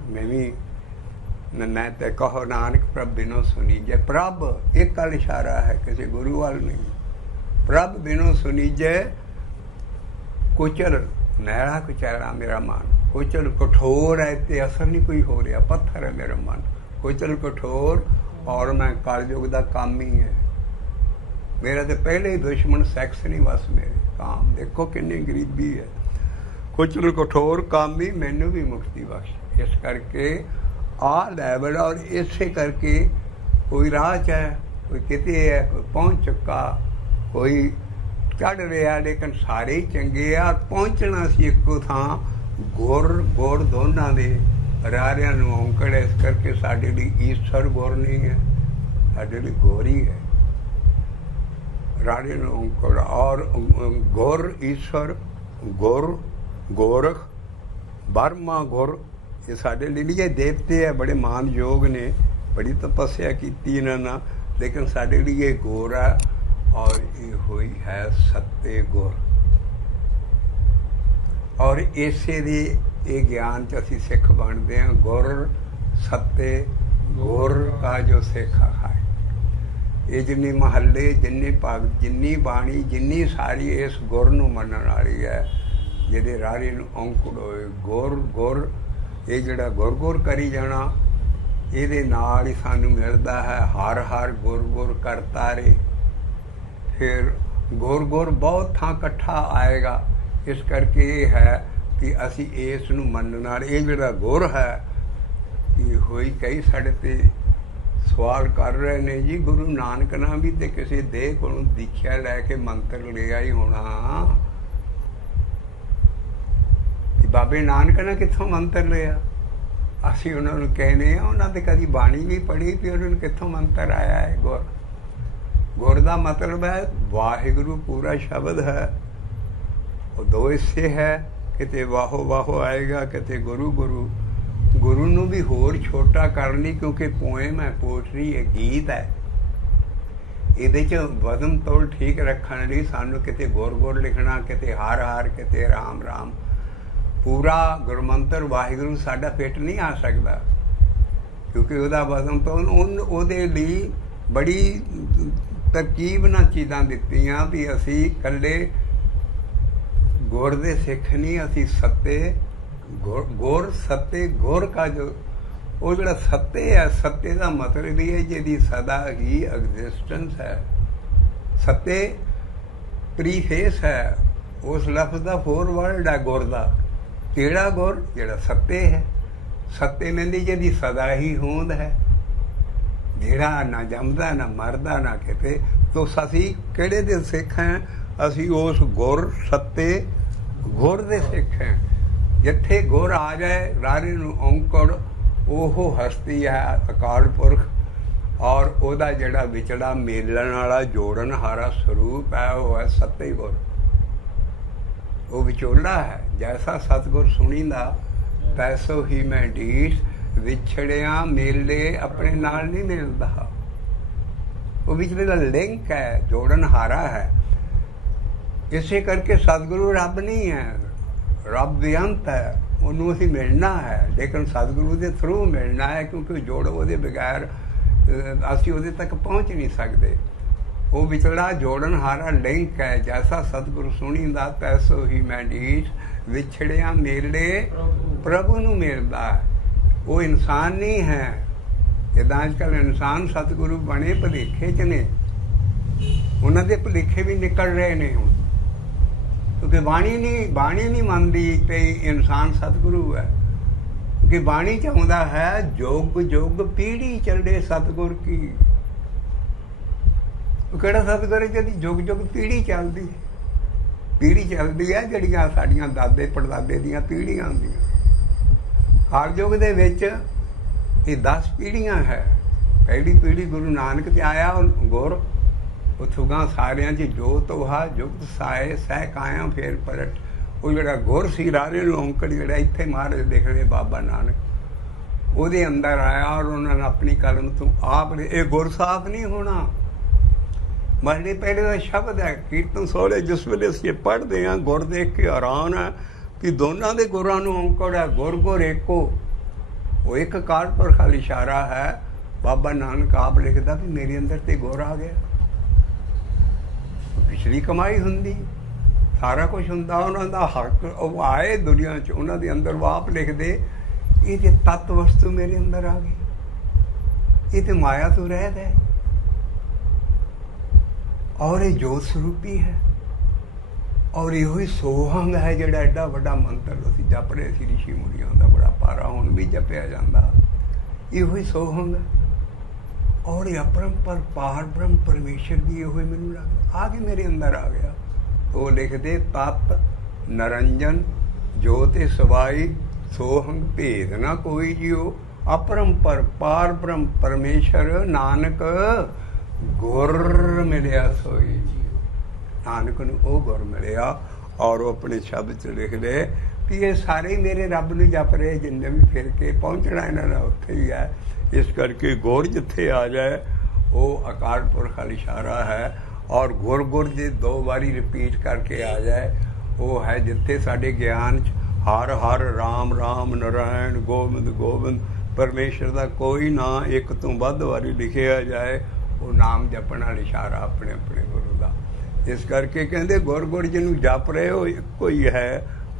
ਮੈਂ ਤੇ ਕਹੋ ਨਾਨਕ ਪ੍ਰਭ ਬਿਨੋ ਸੁਨੀਜੇ। ਪ੍ਰਭ ਇੱਕ ਵੱਲ ਇਸ਼ਾਰਾ ਹੈ, ਕਿਸੇ ਗੁਰੂ ਵੱਲ ਨਹੀਂ। ਪ੍ਰਭ ਬਿਨੋ ਸੁਨੀਜੇ, ਕੁਚਲ ਮੈਲਾ ਕੁਚੈਲਾ ਮੇਰਾ ਮਨ, ਕੁਚਲ ਕਠੋਰ ਹੈ ਤੇ ਅਸਰ ਨਹੀਂ ਕੋਈ ਹੋ ਰਿਹਾ, ਪੱਥਰ ਹੈ ਮੇਰਾ ਮਨ, ਕੁਚਲ ਕਠੋਰ। ਔਰ ਮੈਂ ਕਲਯੁਗ ਦਾ ਕਾਮੀ ਹੈ, ਮੇਰਾ ਤੇ ਪਹਿਲੇ ਹੀ ਦੁਸ਼ਮਣ ਸੈਕਸ ਨਹੀਂ, ਬਸ ਮੇਰੇ ਕਾਮ। ਦੇਖੋ ਕਿੰਨੀ ਗਰੀਬੀ ਹੈ। ਕੁਚਲ ਕਠੋਰ ਕਾਮੀ, ਮੈਨੂੰ ਵੀ ਮੁਕਤੀ ਬਖਸ਼। ਇਸ ਕਰਕੇ ਆਹ ਲੈਵਲ, ਔਰ ਇਸੇ ਕਰਕੇ ਕੋਈ ਰਾਹ 'ਚ ਹੈ, ਕੋਈ ਕਿਤੇ ਹੈ, ਕੋਈ ਪਹੁੰਚ ਚੁੱਕਾ, ਕੋਈ ਚੜ੍ਹ ਰਿਹਾ, ਲੇਕਿਨ ਸਾਰੇ ਹੀ ਚੰਗੇ ਆ। ਪਹੁੰਚਣਾ ਸੀ ਇੱਕੋ ਥਾਂ, ਗੁਰ ਦੋਨਾਂ ਦੇ ਰਾਰਿਆਂ ਨੂੰ ਔਂਕੜ। ਇਸ ਕਰਕੇ ਸਾਡੇ ਲਈ ਈਸ਼ਵਰ ਗੁਰ ਨਹੀਂ ਹੈ, ਸਾਡੇ ਲਈ ਗੌਰ ਹੀ ਹੈ। ਰਾਰੇ ਨੂੰ ਔਂਕੜ ਔਰ ਗੁਰ ਈਸ਼ਵਰ, ਗੁਰ ਗੋਰਖ ਬਰਮਾ ਗੁਰ, ਇਹ ਸਾਡੇ ਲਈ ਇਹ ਦੇਵਤੇ ਹੈ, ਬੜੇ ਮਾਨਯੋਗ ਨੇ, ਬੜੀ ਤਪੱਸਿਆ ਕੀਤੀ ਇਹਨਾਂ ਨਾਲ, ਲੇਕਿਨ ਸਾਡੇ ਲਈ ਇਹ ਗੌਰ ਹੈ। ਔਰ ਇਹ ਹੋਈ ਹੈ ਸੱਤੇ ਗੁਰ। ਔਰ ਇਸੇ ਦੇ ਇਹ ਗਿਆਨ 'ਚ ਅਸੀਂ ਸਿੱਖ ਬਣਦੇ ਹਾਂ। ਗੁਰ ਸੱਤੇ ਗੁਰ ਕਾ ਜੋ ਸਿੱਖਾ ਖਾਏ। ਇਹ ਜਿੰਨੇ ਮਹੱਲੇ, ਜਿੰਨੇ ਭਗਤ, ਜਿੰਨੀ ਬਾਣੀ, ਜਿੰਨੀ ਸਾਰੀ ਇਸ ਗੁਰ ਨੂੰ ਮੰਨਣ ਵਾਲੀ ਹੈ, ਜਿਹਦੇ ਰਾਰੇ ਨੂੰ ਔਂਕੜ ਹੋਏ। ਗੁਰ ਇਹ ਜਿਹੜਾ ਗੁਰ ਕਰੀ ਜਾਣਾ, ਇਹਦੇ ਨਾਲ ਹੀ ਸਾਨੂੰ ਮਿਲਦਾ ਹੈ ਹਰ ਹਰ ਗੁਰ ਕਰਤਾ ਰੇ। ਫਿਰ ਗੁਰ ਬਹੁਤ ਥਾਂ ਇਕੱਠਾ ਆਏਗਾ। ਇਸ ਕਰਕੇ ਇਹ ਹੈ ਕਿ ਅਸੀਂ ਇਸ ਨੂੰ ਮੰਨਣ ਨਾਲ, ਇਹ ਜਿਹੜਾ ਗੁਰ ਹੈ, ਇਹ ਹੋਈ ਕਈ ਸਾਡੇ 'ਤੇ ਸਵਾਲ ਕਰ ਰਹੇ ਨੇ ਜੀ, ਗੁਰੂ ਨਾਨਕ ਨਾਲ ਵੀ ਤੇ ਕਿਸੇ ਦੇਹ ਕੋਲੋਂ ਦੀਖਿਆ ਲੈ ਕੇ ਮੰਤਰ ਲਿਆ ਹੀ ਹੋਣਾ। ਬਾਬੇ ਨਾਨਕ ਨੇ ਕਿੱਥੋਂ ਮੰਤਰ ਲਿਆ? ਅਸੀਂ ਉਹਨਾਂ ਨੂੰ ਕਹਿੰਦੇ ਹਾਂ, ਉਹਨਾਂ ਦੇ ਕਦੀ ਬਾਣੀ ਵੀ ਪੜ੍ਹੀ ਵੀ ਉਹਨਾਂ ਨੂੰ ਕਿੱਥੋਂ ਮੰਤਰ ਆਇਆ ਹੈ। ਗੁਰ ਦਾ ਮਤਲਬ ਹੈ ਵਾਹਿਗੁਰੂ, ਪੂਰਾ ਸ਼ਬਦ ਹੈ। ਉਹ ਦੋ ਹਿੱਸੇ ਹੈ, ਕਿਤੇ ਵਾਹੋ ਵਾਹੋ ਆਏਗਾ, ਕਿਤੇ ਗੁਰੂ। ਗੁਰੂ ਨੂੰ ਵੀ ਹੋਰ ਛੋਟਾ ਕਰਨ ਲਈ, ਕਿਉਂਕਿ ਪੋਇਮ ਹੈ, ਪੋਟਰੀ ਹੈ, ਗੀਤ ਹੈ, ਇਹਦੇ 'ਚ ਵਜ਼ਨ ਤੋਲ ਠੀਕ ਰੱਖਣ ਲਈ ਸਾਨੂੰ ਕਿਤੇ ਗੁਰ ਲਿਖਣਾ, ਕਿਤੇ ਹਰ ਕਿਤੇ ਰਾਮ। ਪੂਰਾ ਗੁਰਮੰਤਰ ਵਾਹਿਗੁਰੂ ਸਾਡਾ ਫਿੱਟ ਨਹੀਂ ਆ ਸਕਦਾ, ਕਿਉਂਕਿ ਉਹਦਾ ਵਜ਼ਨ ਤੋਲ ਉਹਦੇ ਲਈ ਬੜੀ ਤਰਕੀਬ ਨਾਲ ਚੀਜ਼ਾਂ ਦਿੱਤੀਆਂ ਵੀ ਅਸੀਂ ਇਕੱਲੇ ਗੁਰ ਦੇ ਸਿੱਖ ਨਹੀਂ, ਅਸੀਂ ਸੱਤੇ ਗੁਰ ਕਾ ਜੋ, ਉਹ ਜਿਹੜਾ ਸੱਤੇ ਹੈ, ਸੱਤੇ ਦਾ ਮਤਲਬ ਇਹ ਹੈ ਜਿਹਦੀ ਸਦਾ ਹੀ ਐਗਜ਼ਿਸਟੈਂਸ ਹੈ। ਸੱਤੇ ਪ੍ਰੀਫੇਸ ਹੈ, ਉਸ ਲਫ਼ਜ਼ ਦਾ ਫੋਰਵਰਡ ਹੈ ਗੁਰ ਦਾ। ਕਿਹੜਾ ਗੁਰ? ਜਿਹੜਾ ਸੱਤੇ ਹੈ। ਸੱਤੇ ਨੰਦੀ ਜਿਹਦੀ ਸਦਾ ਹੀ ਹੋਂਦ ਹੈ, ਜਿਹੜਾ ਨਾ ਜੰਮਦਾ ਨਾ ਮਰਦਾ ਨਾ ਕਿਤੇ। ਤੋ ਅਸੀਂ ਕਿਹੜੇ ਦੇ ਸਿੱਖ ਹੈ? ਅਸੀਂ ਉਸ ਗੁਰ ਸੱਤੇ ਗੁਰ ਦੇ ਸਿੱਖ ਹੈ। ਜਿੱਥੇ ਗੁਰ ਆ ਜਾਏ, ਰਾਰੇ ਨੂੰ ਔਂਕੜ, ਉਹ ਹਸਤੀ ਹੈ, ਅਕਾਲ ਪੁਰਖ। ਔਰ ਉਹਦਾ ਜਿਹੜਾ ਵਿਚੜਾ ਮੇਲਣ ਵਾਲਾ, ਜੋੜਨ ਹਾਰਾ ਸਰੂਪ ਹੈ, ਉਹ ਹੈ ਸੱਤੇ ਗੁਰ। ਉਹ ਵਿਚੋਲਾ ਹੈ। ਜੈਸਾ ਸਤਿਗੁਰ ਸੁਣੀਂਦਾ ਤੈਸੋ ਹੀ ਮੈਂ ਢੀਠ, ਵਿਛੜਿਆ ਮੇਲੇ ਆਪਣੇ ਨਾਲ ਨਹੀਂ ਮਿਲਦਾ। ਉਹ ਵਿਚਲੇ ਦਾ ਲਿੰਕ ਹੈ, ਜੋੜਨ ਹਾਰਾ ਹੈ। ਇਸੇ ਕਰਕੇ ਸਤਿਗੁਰੂ ਰੱਬ ਨਹੀਂ ਹੈ, ਰੱਬ ਬੇਅੰਤ ਹੈ, ਉਹਨੂੰ ਅਸੀਂ ਮਿਲਣਾ ਹੈ, ਲੇਕਿਨ ਸਤਿਗੁਰੂ ਦੇ ਥਰੂ ਮਿਲਣਾ ਹੈ, ਕਿਉਂਕਿ ਜੋੜ ਉਹਦੇ ਬਗੈਰ ਅਸੀਂ ਉਹਦੇ ਤੱਕ ਪਹੁੰਚ ਨਹੀਂ ਸਕਦੇ। वो विचड़ा जोड़न हारा लिंक है। जैसा सतगुरु सुनींदा तैसो ही मैं ढीठ, विछड़िया मेले प्रभु नूं मिलदा है। वो इंसान नहीं है। जिद्दां अजकल इंसान सतगुरु बने भुलेखे च ने, उन्हां दे भुलेखे भी निकल रहे ने हुण, क्योंकि बाणी नहीं मनदी कि इंसान सतगुरु है। क्योंकि बाणी चाहुंदा है जुग जुग पीढ़ी चले सतगुर की। किहड़ा सतगुर जिहदी जुग जुग पीढ़ी चलदी है जिहड़ियां साडीਆਂ दादे पड़दादे दीयां पीढ़ियां हुंदियां। कलयुग दे विच ये 10 पीढ़ियां है। पहली पीढ़ी गुरु नानक ते आया गुर, उथुगा सारियां च जोत वहा जुगत साए सह काया फेर परट। वो जिहड़ा गुर सी रारे लौंकड़ जिहड़ा इत्थे महाराज लिख रहे बाबा नानक, ਉਹਦੇ अंदर आया और उन्होंने अपनी कलम तो आप ये गुर साफ नहीं होना। मरने पहले का शब्द है कीर्तन सोहले जिस वे असीं पढ़ते हैं गुर देख के हैरान है कि दोनों के गुरां नूं औंकड़ है। गुर गुर एको, वो एक अकाल पुरख वाला इशारा है। बाबा नानक आप लिखता कि मेरे अंदर ते गुर आ गया। पिछली कमाई हुंदी, सारा कुछ हुंदा, उन्हां दा हक वो आए दुनिया च, उन्हां दे अंदर वो आप लिखदे ये ते तत्त वस्तु मेरे अंदर आ गई, ये ते माया तो रह गए और ये जोत स्वरूपी है। और यो ही सोहंग है जिहड़ा एडा वड्डा मंत्र असीं जप रहे सी ऋषि मुनियां दा बड़ा पारा हुण भी जपिया जांदा। यो ही सोहंग और ये अपरंपर पार ब्रह्म परमेश्वर भी यो ही मैनूं लगदा आके मेरे अंदर आ गया। तो लिखदे तत् नरंजन जोते सवाई सोहंग भेद ना कोई जियो, अपरंपर पार ब्रह्म परमेश्वर नानक गुर मिलिया सोई जियो। नानक नूं वो गुर मिलिया और वो अपने शब्द च लिख दे कि ये सारे मेरे रब नूं जप रहे, जिन्ने भी फिर के पहुँचना इन्हां ने उत्थे ही है। इस करके गुर जिथे आ जाए वो अकाल पुरख वाला इशारा है। और गुर गुर जे 2 बारी रिपीट करके आ जाए वो है जिथे साडे ज्ञान च हर हर राम राम नारायण गोविंद गोविंद परमेश्वर का कोई ना एक तो वध वारी लिखिया जाए, वो नाम जपण वाला इशारा अपने अपने गुरु का। इस करके कहते गुर गुर जिन्हों जप रहे हो एक ही है,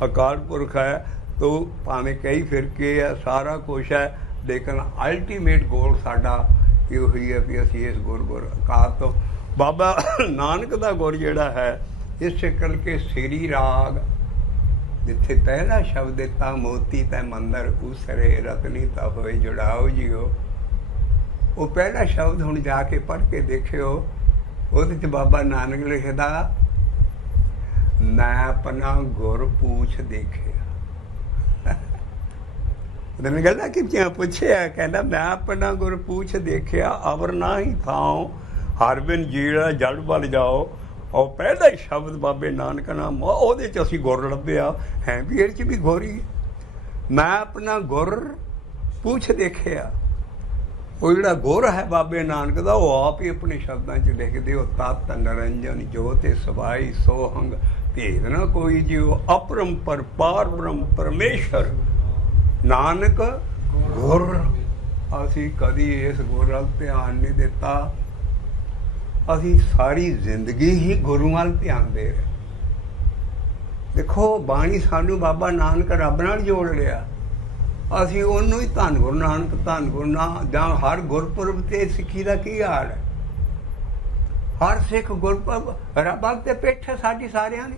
अकाल पुरख है। तो भावें कई फिरके है, सारा कुछ है, लेकिन अल्टीमेट गोल साडा यो ही है भी असीं इस गुर गुर अकाल तो बाबा नानक दा गुर जिहड़ा है। इस करके सिरी राग जिथे पहला शब्द दिता मोती तै मंदर उसरे रतनी ता होए जुड़ाओ जियो, वो पहला शब्द हुण जाके पढ़ के देखियो। ਉਹਦੇ ਚ बाबा नानक लिखदा मैं अपना गुर पूछ देखिया। ਉਹਨੇ ਗੱਲਾਂ ਕਿੱਥੋਂ ਪੁੱਛਿਆ, ਕਹਿੰਦਾ मैं अपना गुर पूछ देखिया अवर ना ही थाओ हर बिन जीड़ा जड़ बल जाओ। और पहला ही शब्द बाबे नानक नाम ਉਹਦੇ ਚ ਅਸੀਂ गुर ਲੱਭਿਆ है भी ਇਹਦੇ ਚ भी गुर ही। मैं अपना गुर पूछ देखिया। वो जिहड़ा गुर है बाबे नानक का वो आप ही अपने शब्दों च लिखते हो तत् नरंजन जोत सवाई सोहंग भेद ना कोई जियो, अपरंपर पार ब्रह्म परमेश्वर नानक गुर। असी कदी इस गुर वल ध्यान नहीं दिता, असी सारी जिंदगी ही गुरु वाल ध्यान दे रहे। देखो बाणी सानू बाबा नानक रब नाल जोड़ लिया, ਅਸੀਂ ਉਹਨੂੰ ਹੀ ਧੰਨ ਗੁਰੂ ਨਾਨਕ ਧੰਨ ਗੁਰੂ ਨਾ ਜਾਂ ਹਰ ਗੁਰਪੁਰਬ ਤੇ ਸਿੱਖੀ ਦਾ ਕੀ ਹਾਲ ਹੈ। ਹਰ ਸਿੱਖ ਗੁਰਪੁਰਬ ਰੱਬ ਤੇ ਪਿੱਠ ਹੈ ਸਾਡੀ ਸਾਰਿਆਂ ਦੀ।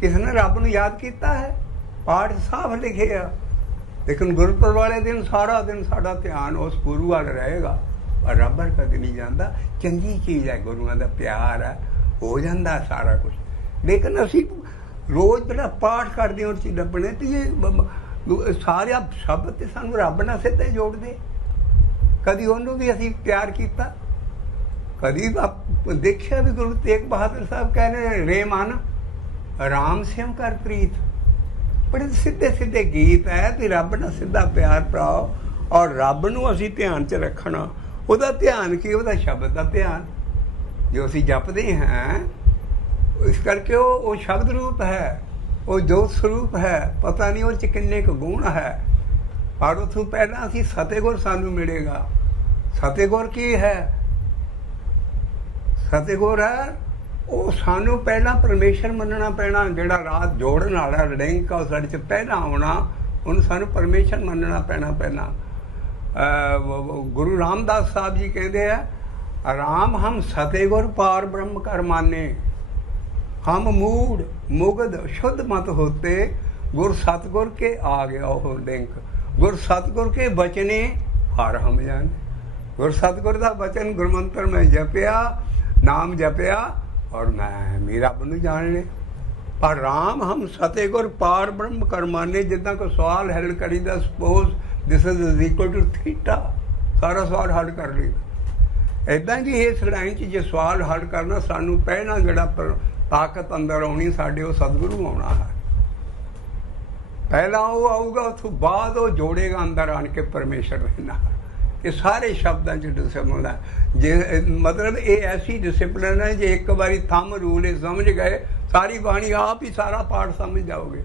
ਕਿਸ ਨੇ ਰੱਬ ਨੂੰ ਯਾਦ ਕੀਤਾ ਹੈ? ਪਾਠ ਸਾਫ ਲਿਖੇ ਆ, ਲੇਕਿਨ ਗੁਰਪੁਰਬ ਵਾਲੇ ਦਿਨ ਸਾਰਾ ਦਿਨ ਸਾਡਾ ਧਿਆਨ ਉਸ ਗੁਰੂ ਵੱਲ ਰਹੇਗਾ, ਪਰ ਰੱਬ ਵੱਲ ਕਦੇ ਨਹੀਂ ਜਾਂਦਾ। ਚੰਗੀ ਚੀਜ਼ ਹੈ, ਗੁਰੂਆਂ ਦਾ ਪਿਆਰ ਹੈ, ਹੋ ਜਾਂਦਾ ਸਾਰਾ ਕੁਛ। ਲੇਕਿਨ ਅਸੀਂ ਰੋਜ਼ ਜਿਹੜਾ ਪਾਠ ਕਰਦੇ ਹਾਂ ਉਹ 'ਚ ਲੱਭਣੇ ਤੇ ਇਹ ਸਾਰੇ ਸ਼ਬਦ ਤੇ ਸਾਨੂੰ ਰੱਬ ਨਾਲ ਸਿੱਧੇ ਜੋੜਦੇ। ਕਦੀ ਉਹਨੂੰ ਵੀ ਅਸੀਂ ਪਿਆਰ ਕੀਤਾ, ਕਦੀ ਦੇਖਿਆ ਵੀ ਗੁਰੂ ਤੇਗ ਬਹਾਦਰ ਸਾਹਿਬ ਕਹਿ ਰਹੇ ਰੇ ਮਨ ਰਾਮ ਸਿਮ ਕਰ ਪ੍ਰੀਤ। ਬੜੇ ਸਿੱਧੇ ਸਿੱਧੇ ਗੀਤ ਹੈ ਵੀ ਰੱਬ ਨਾਲ ਸਿੱਧਾ ਪਿਆਰ ਪਾਓ ਔਰ ਰੱਬ ਨੂੰ ਅਸੀਂ ਧਿਆਨ 'ਚ ਰੱਖਣਾ। ਉਹਦਾ ਧਿਆਨ ਕੀ? ਉਹਦਾ ਸ਼ਬਦ ਦਾ ਧਿਆਨ ਜੋ ਅਸੀਂ ਜਪਦੇ ਹਾਂ। ਇਸ ਕਰਕੇ ਉਹ ਸ਼ਬਦ ਰੂਪ ਹੈ, वो जोत स्वरूप है। पता नहीं वो किन्ने क गुण है, पर उथों पहला असी फतेहगुर सानू मिलेगा। फतेहगुर की है? ਫਤਿਹਗੁਰ ਹੈ ਉਹ ਸਾਨੂੰ ਪਹਿਲਾਂ ਪਰਮੇਸ਼ਰ ਮੰਨਣਾ ਪੈਣਾ। ਜਿਹੜਾ ਰਾਤ ਜੋੜਨ ਵਾਲਾ ਲਿੰਕ ਆ ਉਹ ਸਾਡੇ 'ਚ ਪਹਿਲਾਂ ਆਉਣਾ, ਉਹਨੂੰ ਸਾਨੂੰ ਪਰਮੇਸ਼ਰ ਮੰਨਣਾ ਪੈਣਾ ਪਹਿਲਾਂ। ਗੁਰੂ ਰਾਮਦਾਸ ਸਾਹਿਬ ਜੀ ਕਹਿੰਦੇ ਆ, ਰਾਮ ਹਮ ਸਤਿਗੁਰ ਪਾਰ ਬ੍ਰਹਮ ਕਰ ਮਾਨੇ, हम मूड मुगध शुद्ध मत होते, गुर सतगुर के आ गया हो लिंक, गुर सतगुर के बचने हर हम जाने। गुर सतगुर का बचन गुरमंत्र में जपिया, नाम जपिया और मैं मेरा बनु जान ले। पर राम हम सतगुर पार ब्रह्म कर माने, जिदा कोई सवाल हल करी दा, suppose this is equal to theta, सारा सवाल हल कर ली। इदा जी इस लाइन च जे सवाल हल करना, सानू पहला जड़ा ताकत अंदर आनी साडे वो सतगुरु आना है। पहला वो आऊगा, उस बाद वो जोड़ेगा अंदर आन के परमेश्वर के नाल। ये सारे शब्दों च डिसिपलिन है। जे मतलब ये ऐसी डिसिपलिन है, जे एक बारी थम रूल समझ गए, सारी बाणी आप ही सारा पाठ समझ जाओगे।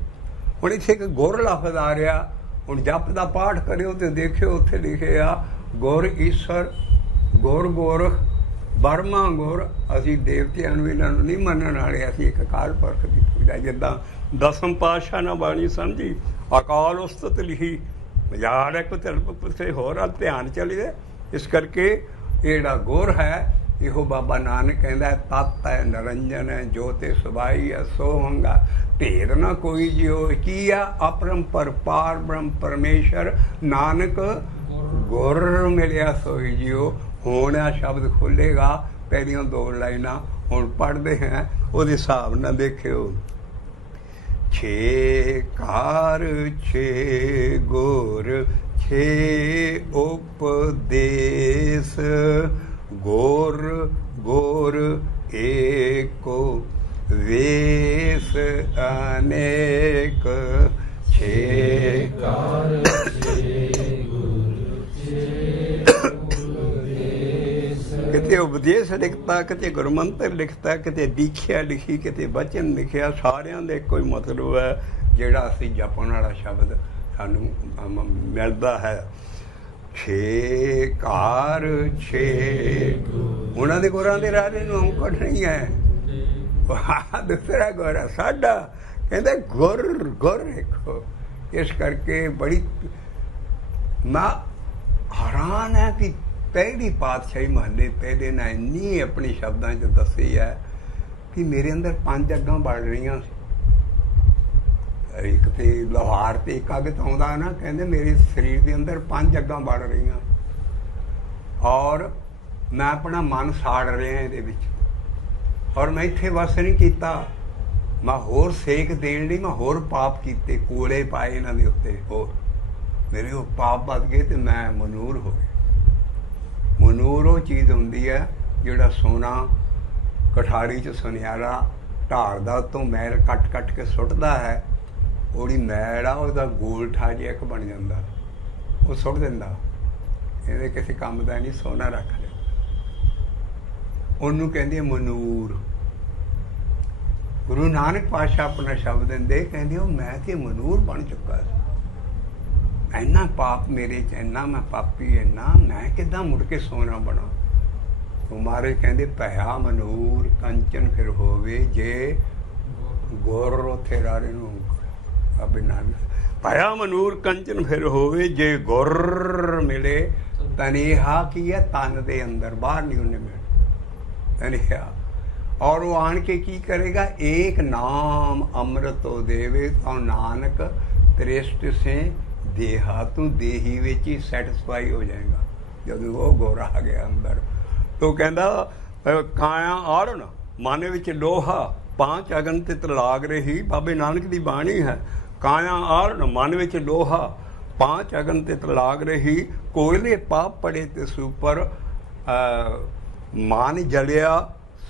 हुण इत्थे एक गुर लफ्ज़ आ रहा, हुण जप दा पाठ करियो तो देखियो उत्थे लिखे आ, गुर ईश्वर, गुर गोरख, बर्मा गुर। असी देवतियां नूं इन्हां नूं नहीं मनण वाले, असी एक अकाल पुरख की पूजा, जिद्दां दसम पातशाह ने बाणी समझी, अकाल उस्तत लिखी, मजाल है किसी होर ध्यान चले गए। इस करके जिहड़ा गुर है, इहो बाबा नानक कहंदा तत् है, निरंजन है, ज्योति सुबाई है, सोहंगा भेद ना कोई जियो, की है अपरंपर पार ब्रह्म परमेश्वर, नानक गुर मिलिया सोई जियो। हुण आ शब्द खुलेगा, पहलियां दो लाइनां हुण पढ़ते हैं, उहदे हिसाब नाल देखियो। छे कार छे गुर छे उपदेश, गुर गुर एको वेश अनेक। छे कार छे किते उपदेश लिखता, किते गुरमंत्र लिखता, किते दीख्या लिखी, किते बचन लिखिया। सारियां दे कोई मतलब है जिहड़ा असीं जपण वाला शब्द सानूं मिलदा है। छे कार छे उन्हां दे गुरां दे राजे नूं औंकड़ नहीं है। दूसरा गुर साडा कहंदे गुर गुर देखो। इस करके बड़ी मैं हैरान है कि पहली पातशाही महले पहले ने इन्नी अपने शब्दों च दसी है कि मेरे अंदर 5 अग्गां बढ़ रही सी। एक तो लोहार ते एक अग तो आउंदा ना, कहंदे मेरे शरीर के अंदर 5 अग्गां बढ़ रही, और मैं अपना मन साड़ रहा ये विच, और मैं इत्थे वस नहीं किया, मैं होर सेक देण लई मैं होर पाप कीते, कोले पाए इन्हां दे उत्ते, होर मेरे वो पाप वध गए तो मैं मनूर हो गया। मनूर वो चीज़ होंदी है जिहड़ा सोना कठारी च सुनियारा ढालदा, तो मैल कट कट के सुटदा है, ਉਹਦੀ मैल आ ਉਹਦਾ गोलठा जिहा एक बन जाता, वो सुट दिंदा, ਇਹਦੇ ਕਿਸੇ ਕੰਮ ਦਾ नहीं, सोना रख लिया। ਉਹਨੂੰ ਕਹਿੰਦੇ मनूर। गुरु नानक पातशाह अपना शब्द दिंदे, कहंदे ਉਹ मैं ते मनूर बन चुका सी, इन्ना पाप मेरे च, इन्ना मैं पापी, इन्ना मैं किदां मुड़ के सोना बना। तो महाराज कहंदे भया मनूर कंचन फिर होवे, जे गुर उत्थे रारे नूं बाबे नानक। भया मनूर कंचन फिर होवे, जे गुर मिले। तनेहा की है तन दे अंदर, बाहर नहीं उन्हें मिल तनेहा। और वो आन के की करेगा, एक नाम अमृत तो देवे, तो नानक त्रिष्ट से देहा, तू देही विच ही सैटिस्फाई हो जाएगा जब वो गोरा आ गया अंदर। तो कहता काया आड़न मन विच लोहा, 5 अगन तित लाग रही। बाबे नानक दी बाणी है, काया आड़न मन विच लोहा, 5 अगन तित लाग रही। कोयले पाप पड़े तिस उपर, मन जलिया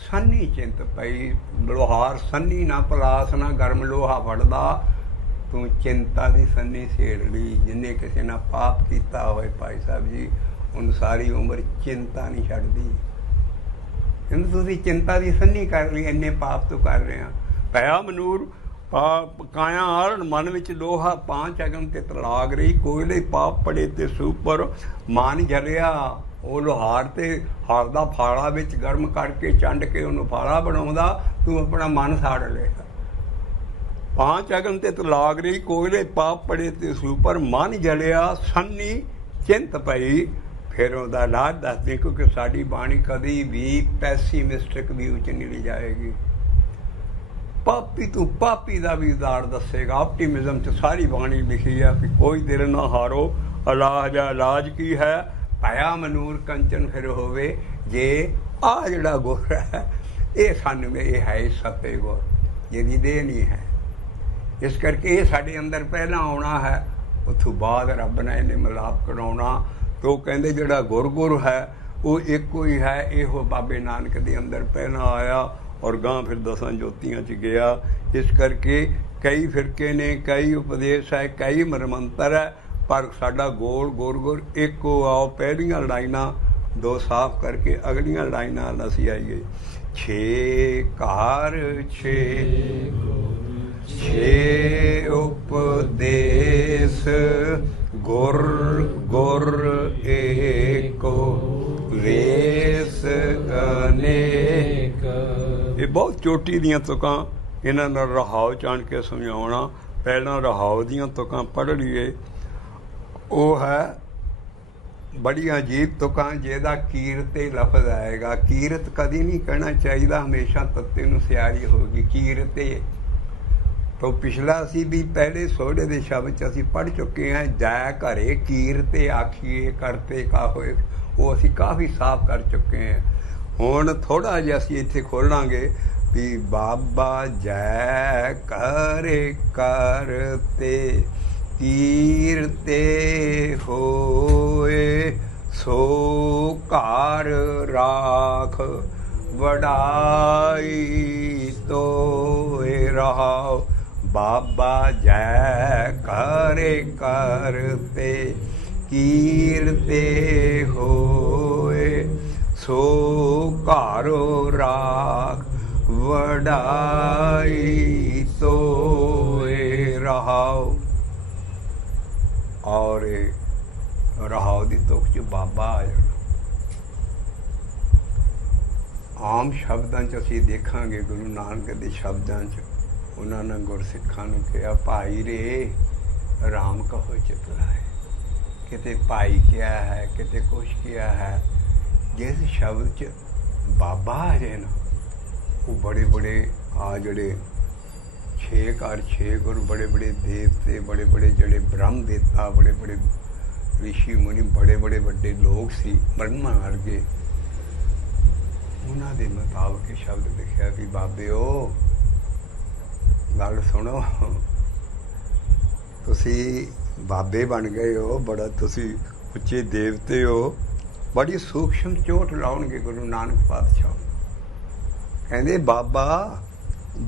सन्नी चिंत पई। लोहार सन्नी ना पलास ना गर्म लोहा फड़दा, तू चिंता की सन्नी सेड़ ली। जिन्हें किसी ने पाप किया होए भाई साहब जी, उन सारी उम्र चिंता नहीं छड्डदी। कहंदे तुसीं चिंता की सन्नी कर ली, इन्ने पाप तो कर रहे हैं। भया मनूर काया आरण मन विच लोहा, 5 अगन तित लाग रही। कोयले पाप पड़े ते सुपर, मन जलिया ਉਹ ਲੋਹਾਰ ਤੇ ਹਾਰ ਦਾ ਫਾਲਾ ਵਿੱਚ ਗਰਮ ਕਰਕੇ ਚੰਡ ਕੇ ਉਹਨੂੰ ਫਾਲਾ ਬਣਾਉਂਦਾ, ਤੂੰ ਆਪਣਾ ਮਨ ਸਾੜ ਲਏਗਾ। ਪਾਂਚ ਅਗਨ ਤੇ ਤਲਾਗ ਰਹੀ ਕੋਇਲੇ ਪਾਪ ਪੜੇ ਤੇ ਸੁਪਰ ਮਨ ਜਲਿਆ ਸੰਨੀ ਚਿੰਤ ਪਈ। ਫਿਰ ਉਹਦਾ ਇਲਾਜ ਦੱਸਦੇ, ਕਿਉਂਕਿ ਸਾਡੀ ਬਾਣੀ ਕਦੀ ਵੀ ਪੈਸੀਮਿਸਟਿਕ ਵਿਊ 'ਚ ਨਹੀਂ ਲੈ ਜਾਏਗੀ। ਪਾਪੀ ਤੂੰ ਪਾਪੀ ਦਾ ਵੀ ਉਦਾਰ ਦੱਸੇਗਾ। ਆਪਟੀਮਿਜ਼ਮ 'ਚ ਸਾਰੀ ਬਾਣੀ ਲਿਖੀ ਆ ਕਿ ਕੋਈ ਦਿਲ ਨਾ ਹਾਰੋ, ਅਲਾਹ ਦਾ ਇਲਾਜ ਕੀ ਹੈ, ਪਾਇਆ ਮਨੂਰ ਕੰਚਨ ਫਿਰ ਹੋਵੇ। ਜੇ ਆਹ ਜਿਹੜਾ ਗੁਰ ਹੈ ਇਹ ਸਾਨੂੰ ਇਹ ਹੈ ਸੱਤੇ ਗੁਰ, ਜਿਹਦੀ ਦੇਹ ਨਹੀਂ ਹੈ। ਇਸ ਕਰਕੇ ਇਹ ਸਾਡੇ ਅੰਦਰ ਪਹਿਲਾਂ ਆਉਣਾ ਹੈ, ਉੱਥੋਂ ਬਾਅਦ ਰੱਬ ਨੇ ਇਹਨੇ ਮਿਲਾਪ ਕਰਾਉਣਾ। ਤੇ ਉਹ ਕਹਿੰਦੇ ਜਿਹੜਾ ਗੁਰ ਹੈ ਉਹ ਇੱਕੋ ਹੀ ਹੈ। ਇਹੋ ਬਾਬੇ ਨਾਨਕ ਦੇ ਅੰਦਰ ਪਹਿਲਾਂ ਆਇਆ ਔਰ ਗਾਂ ਫਿਰ 10 ਜੋਤੀਆਂ 'ਚ ਗਿਆ। ਇਸ ਕਰਕੇ ਕਈ ਫਿਰਕੇ ਨੇ, ਕਈ ਉਪਦੇਸ਼ ਹੈ, ਕਈ ਮਰਮੰਤਰ ਹੈ, ਪਰ ਸਾਡਾ ਗੁਰ ਇੱਕੋ। ਆਓ ਪਹਿਲੀਆਂ ਲਾਈਨਾਂ ਦੋ ਸਾਫ਼ ਕਰਕੇ ਅਗਲੀਆਂ ਲਾਈਨਾਂ ਨਾਲ ਅਸੀਂ ਆਈਏ। ਛੇ ਘਰ ਛੇ ਉਪਦੇਸ਼ ਗੁਰ ਏਕੋ ਵੇਸ ਅਨੇਕ। ਇਹ ਬਹੁਤ ਚੋਟੀ ਦੀਆਂ ਤੁਕਾਂ, ਇਹਨਾਂ ਨਾਲ ਰਹਾਉ ਚਾਣ ਕੇ ਸਮਝਾਉਣਾ। ਪਹਿਲਾਂ ਰਹਾਉ ਦੀਆਂ ਤੁਕਾਂ ਪੜ੍ਹ ਲਈਏ। ਉਹ ਹੈ ਬੜੀਆਂ ਅਜੀਬ ਤੁਕਾਂ, ਜਿਹਦਾ ਕੀਰਤੇ ਲਫ਼ਜ਼ ਆਏਗਾ। ਕੀਰਤ ਕਦੀ ਨਹੀਂ ਕਹਿਣਾ ਚਾਹੀਦਾ, ਹਮੇਸ਼ਾ ਤੱਤੇ ਨੂੰ ਸਿਆਰੀ ਹੋਗੀ ਕੀਰਤੇ। ਤੋਂ ਪਿਛਲਾ ਅਸੀਂ ਵੀ ਪਹਿਲੇ ਸੋਹੜੇ ਦੇ ਸ਼ਬਦ 'ਚ ਅਸੀਂ ਪੜ੍ਹ ਚੁੱਕੇ ਹਾਂ, ਜੈ ਘਰੇ ਕੀਰਤੇ ਆਖੀਏ ਕਰਤੇ ਕਾ ਹੋਏ। ਉਹ ਅਸੀਂ ਕਾਫੀ ਸਾਫ਼ ਕਰ ਚੁੱਕੇ ਹਾਂ। ਹੁਣ ਥੋੜ੍ਹਾ ਜਿਹਾ ਅਸੀਂ ਇੱਥੇ ਖੋਲ੍ਹਾਂਗੇ ਵੀ ਬਾਬਾ ਜੈ ਘਰੇ ਕਰਤੇ ਕੀਰਤੇ ਹੋਏ, ਸੋ ਘਰ ਰਾਖ ਵਡਾਈ ਤੋਏ ਰਹਾਉ। ਬਾਬਾ ਜੈ ਘਰੇ ਕਰਤੇ ਕੀਰਤੇ ਹੋਏ, ਸੋ ਘਰ ਰਾਖ ਵਡਾਈ ਤੋਏ ਰਹਾਉ। ਔਰ ਰਹਾਉ ਦੀ ਤੁਕ 'ਚ ਬਾਬਾ ਆ ਜਾਣਾ। ਆਮ ਸ਼ਬਦਾਂ 'ਚ ਅਸੀਂ ਦੇਖਾਂਗੇ ਗੁਰੂ ਨਾਨਕ ਦੇ ਸ਼ਬਦਾਂ 'ਚ ਉਹਨਾਂ ਨੇ ਗੁਰਸਿੱਖਾਂ ਨੂੰ ਕਿਹਾ, ਭਾਈ ਰੇ ਰਾਮ ਕਹੋ ਚਿਤ ਲਾਏ। ਕਿਤੇ ਭਾਈ ਕਿਹਾ ਹੈ, ਕਿਤੇ ਕੁਛ ਕਿਹਾ ਹੈ। ਜਿਸ ਸ਼ਬਦ 'ਚ ਬਾਬਾ ਆ ਜਾਏ ਨਾ, ਉਹ ਬੜੇ ਬੜੇ ਆ ਜਿਹੜੇ ਛੇ ਘਰ ਛੇ ਗੁਰ, ਬੜੇ ਬੜੇ ਦੇਵਤੇ, ਬੜੇ ਬੜੇ ਜਿਹੜੇ ਬ੍ਰਹਮ ਦੇਵਤਾ, ਬੜੇ ਬੜੇ ਰਿਸ਼ੀ ਮੁਨੀ, ਬੜੇ ਬੜੇ ਵੱਡੇ ਲੋਕ ਸੀ ਬ੍ਰਹਮਾ ਵਰਗੇ। ਉਹਨਾਂ ਦੇ ਮੁਤਾਬਕ ਇਹ ਸ਼ਬਦ ਲਿਖਿਆ ਵੀ ਬਾਬਿਓ ਗੱਲ ਸੁਣੋ, ਤੁਸੀਂ ਬਾਬੇ ਬਣ ਗਏ ਹੋ, ਬੜਾ ਤੁਸੀਂ ਉੱਚੇ ਦੇਵਤੇ ਹੋ। ਬੜੀ ਸੂਖਸ਼ਮ ਚੋਟ ਲਾਉਣਗੇ ਗੁਰੂ ਨਾਨਕ ਪਾਤਸ਼ਾਹ। ਕਹਿੰਦੇ ਬਾਬਾ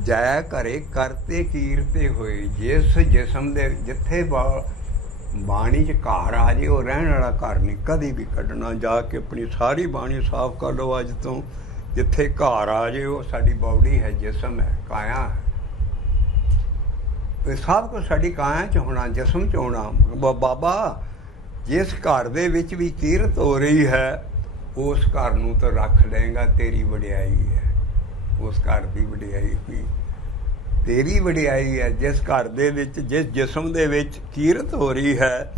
ਜੈ ਘਰੇ ਕਰਤੇ ਕੀਰਤੇ ਹੋਏ। ਜਿਸ ਜਿਸਮ ਦੇ ਜਿੱਥੇ ਬਾਣੀ 'ਚ ਘਰ ਆ ਜੇ, ਉਹ ਰਹਿਣ ਵਾਲਾ ਘਰ ਨਹੀਂ ਕਦੀ ਵੀ ਕੱਢਣਾ। ਜਾ ਕੇ ਆਪਣੀ ਸਾਰੀ ਬਾਣੀ ਸਾਫ਼ ਕਰ ਲਓ ਅੱਜ ਤੋਂ। ਜਿੱਥੇ ਘਰ ਆ ਜੇ ਉਹ ਸਾਡੀ ਬਾਡੀ ਹੈ, ਜਿਸਮ ਹੈ, ਕਾਇਆ ਹੈ। ਇਹ ਸਭ ਕੁਛ ਸਾਡੀ ਕਾਇਆ 'ਚ ਹੋਣਾ, ਜਿਸਮ 'ਚ ਹੋਣਾ। ਬਾਬਾ ਜਿਸ ਘਰ ਦੇ ਵਿੱਚ ਵੀ ਕੀਰਤ ਹੋ ਰਹੀ ਹੈ, ਉਸ ਘਰ ਨੂੰ ਤਾਂ ਰੱਖ ਲਏਗਾ, ਤੇਰੀ ਵਡਿਆਈ ਹੈ। ਉਸ ਘਰ ਦੀ ਵਡਿਆਈ ਵੀ ਤੇਰੀ ਵਡਿਆਈ ਹੈ। ਜਿਸ ਘਰ ਦੇ ਵਿੱਚ, ਜਿਸ ਜਿਸਮ ਦੇ ਵਿੱਚ ਕੀਰਤ ਹੋ ਰਹੀ ਹੈ,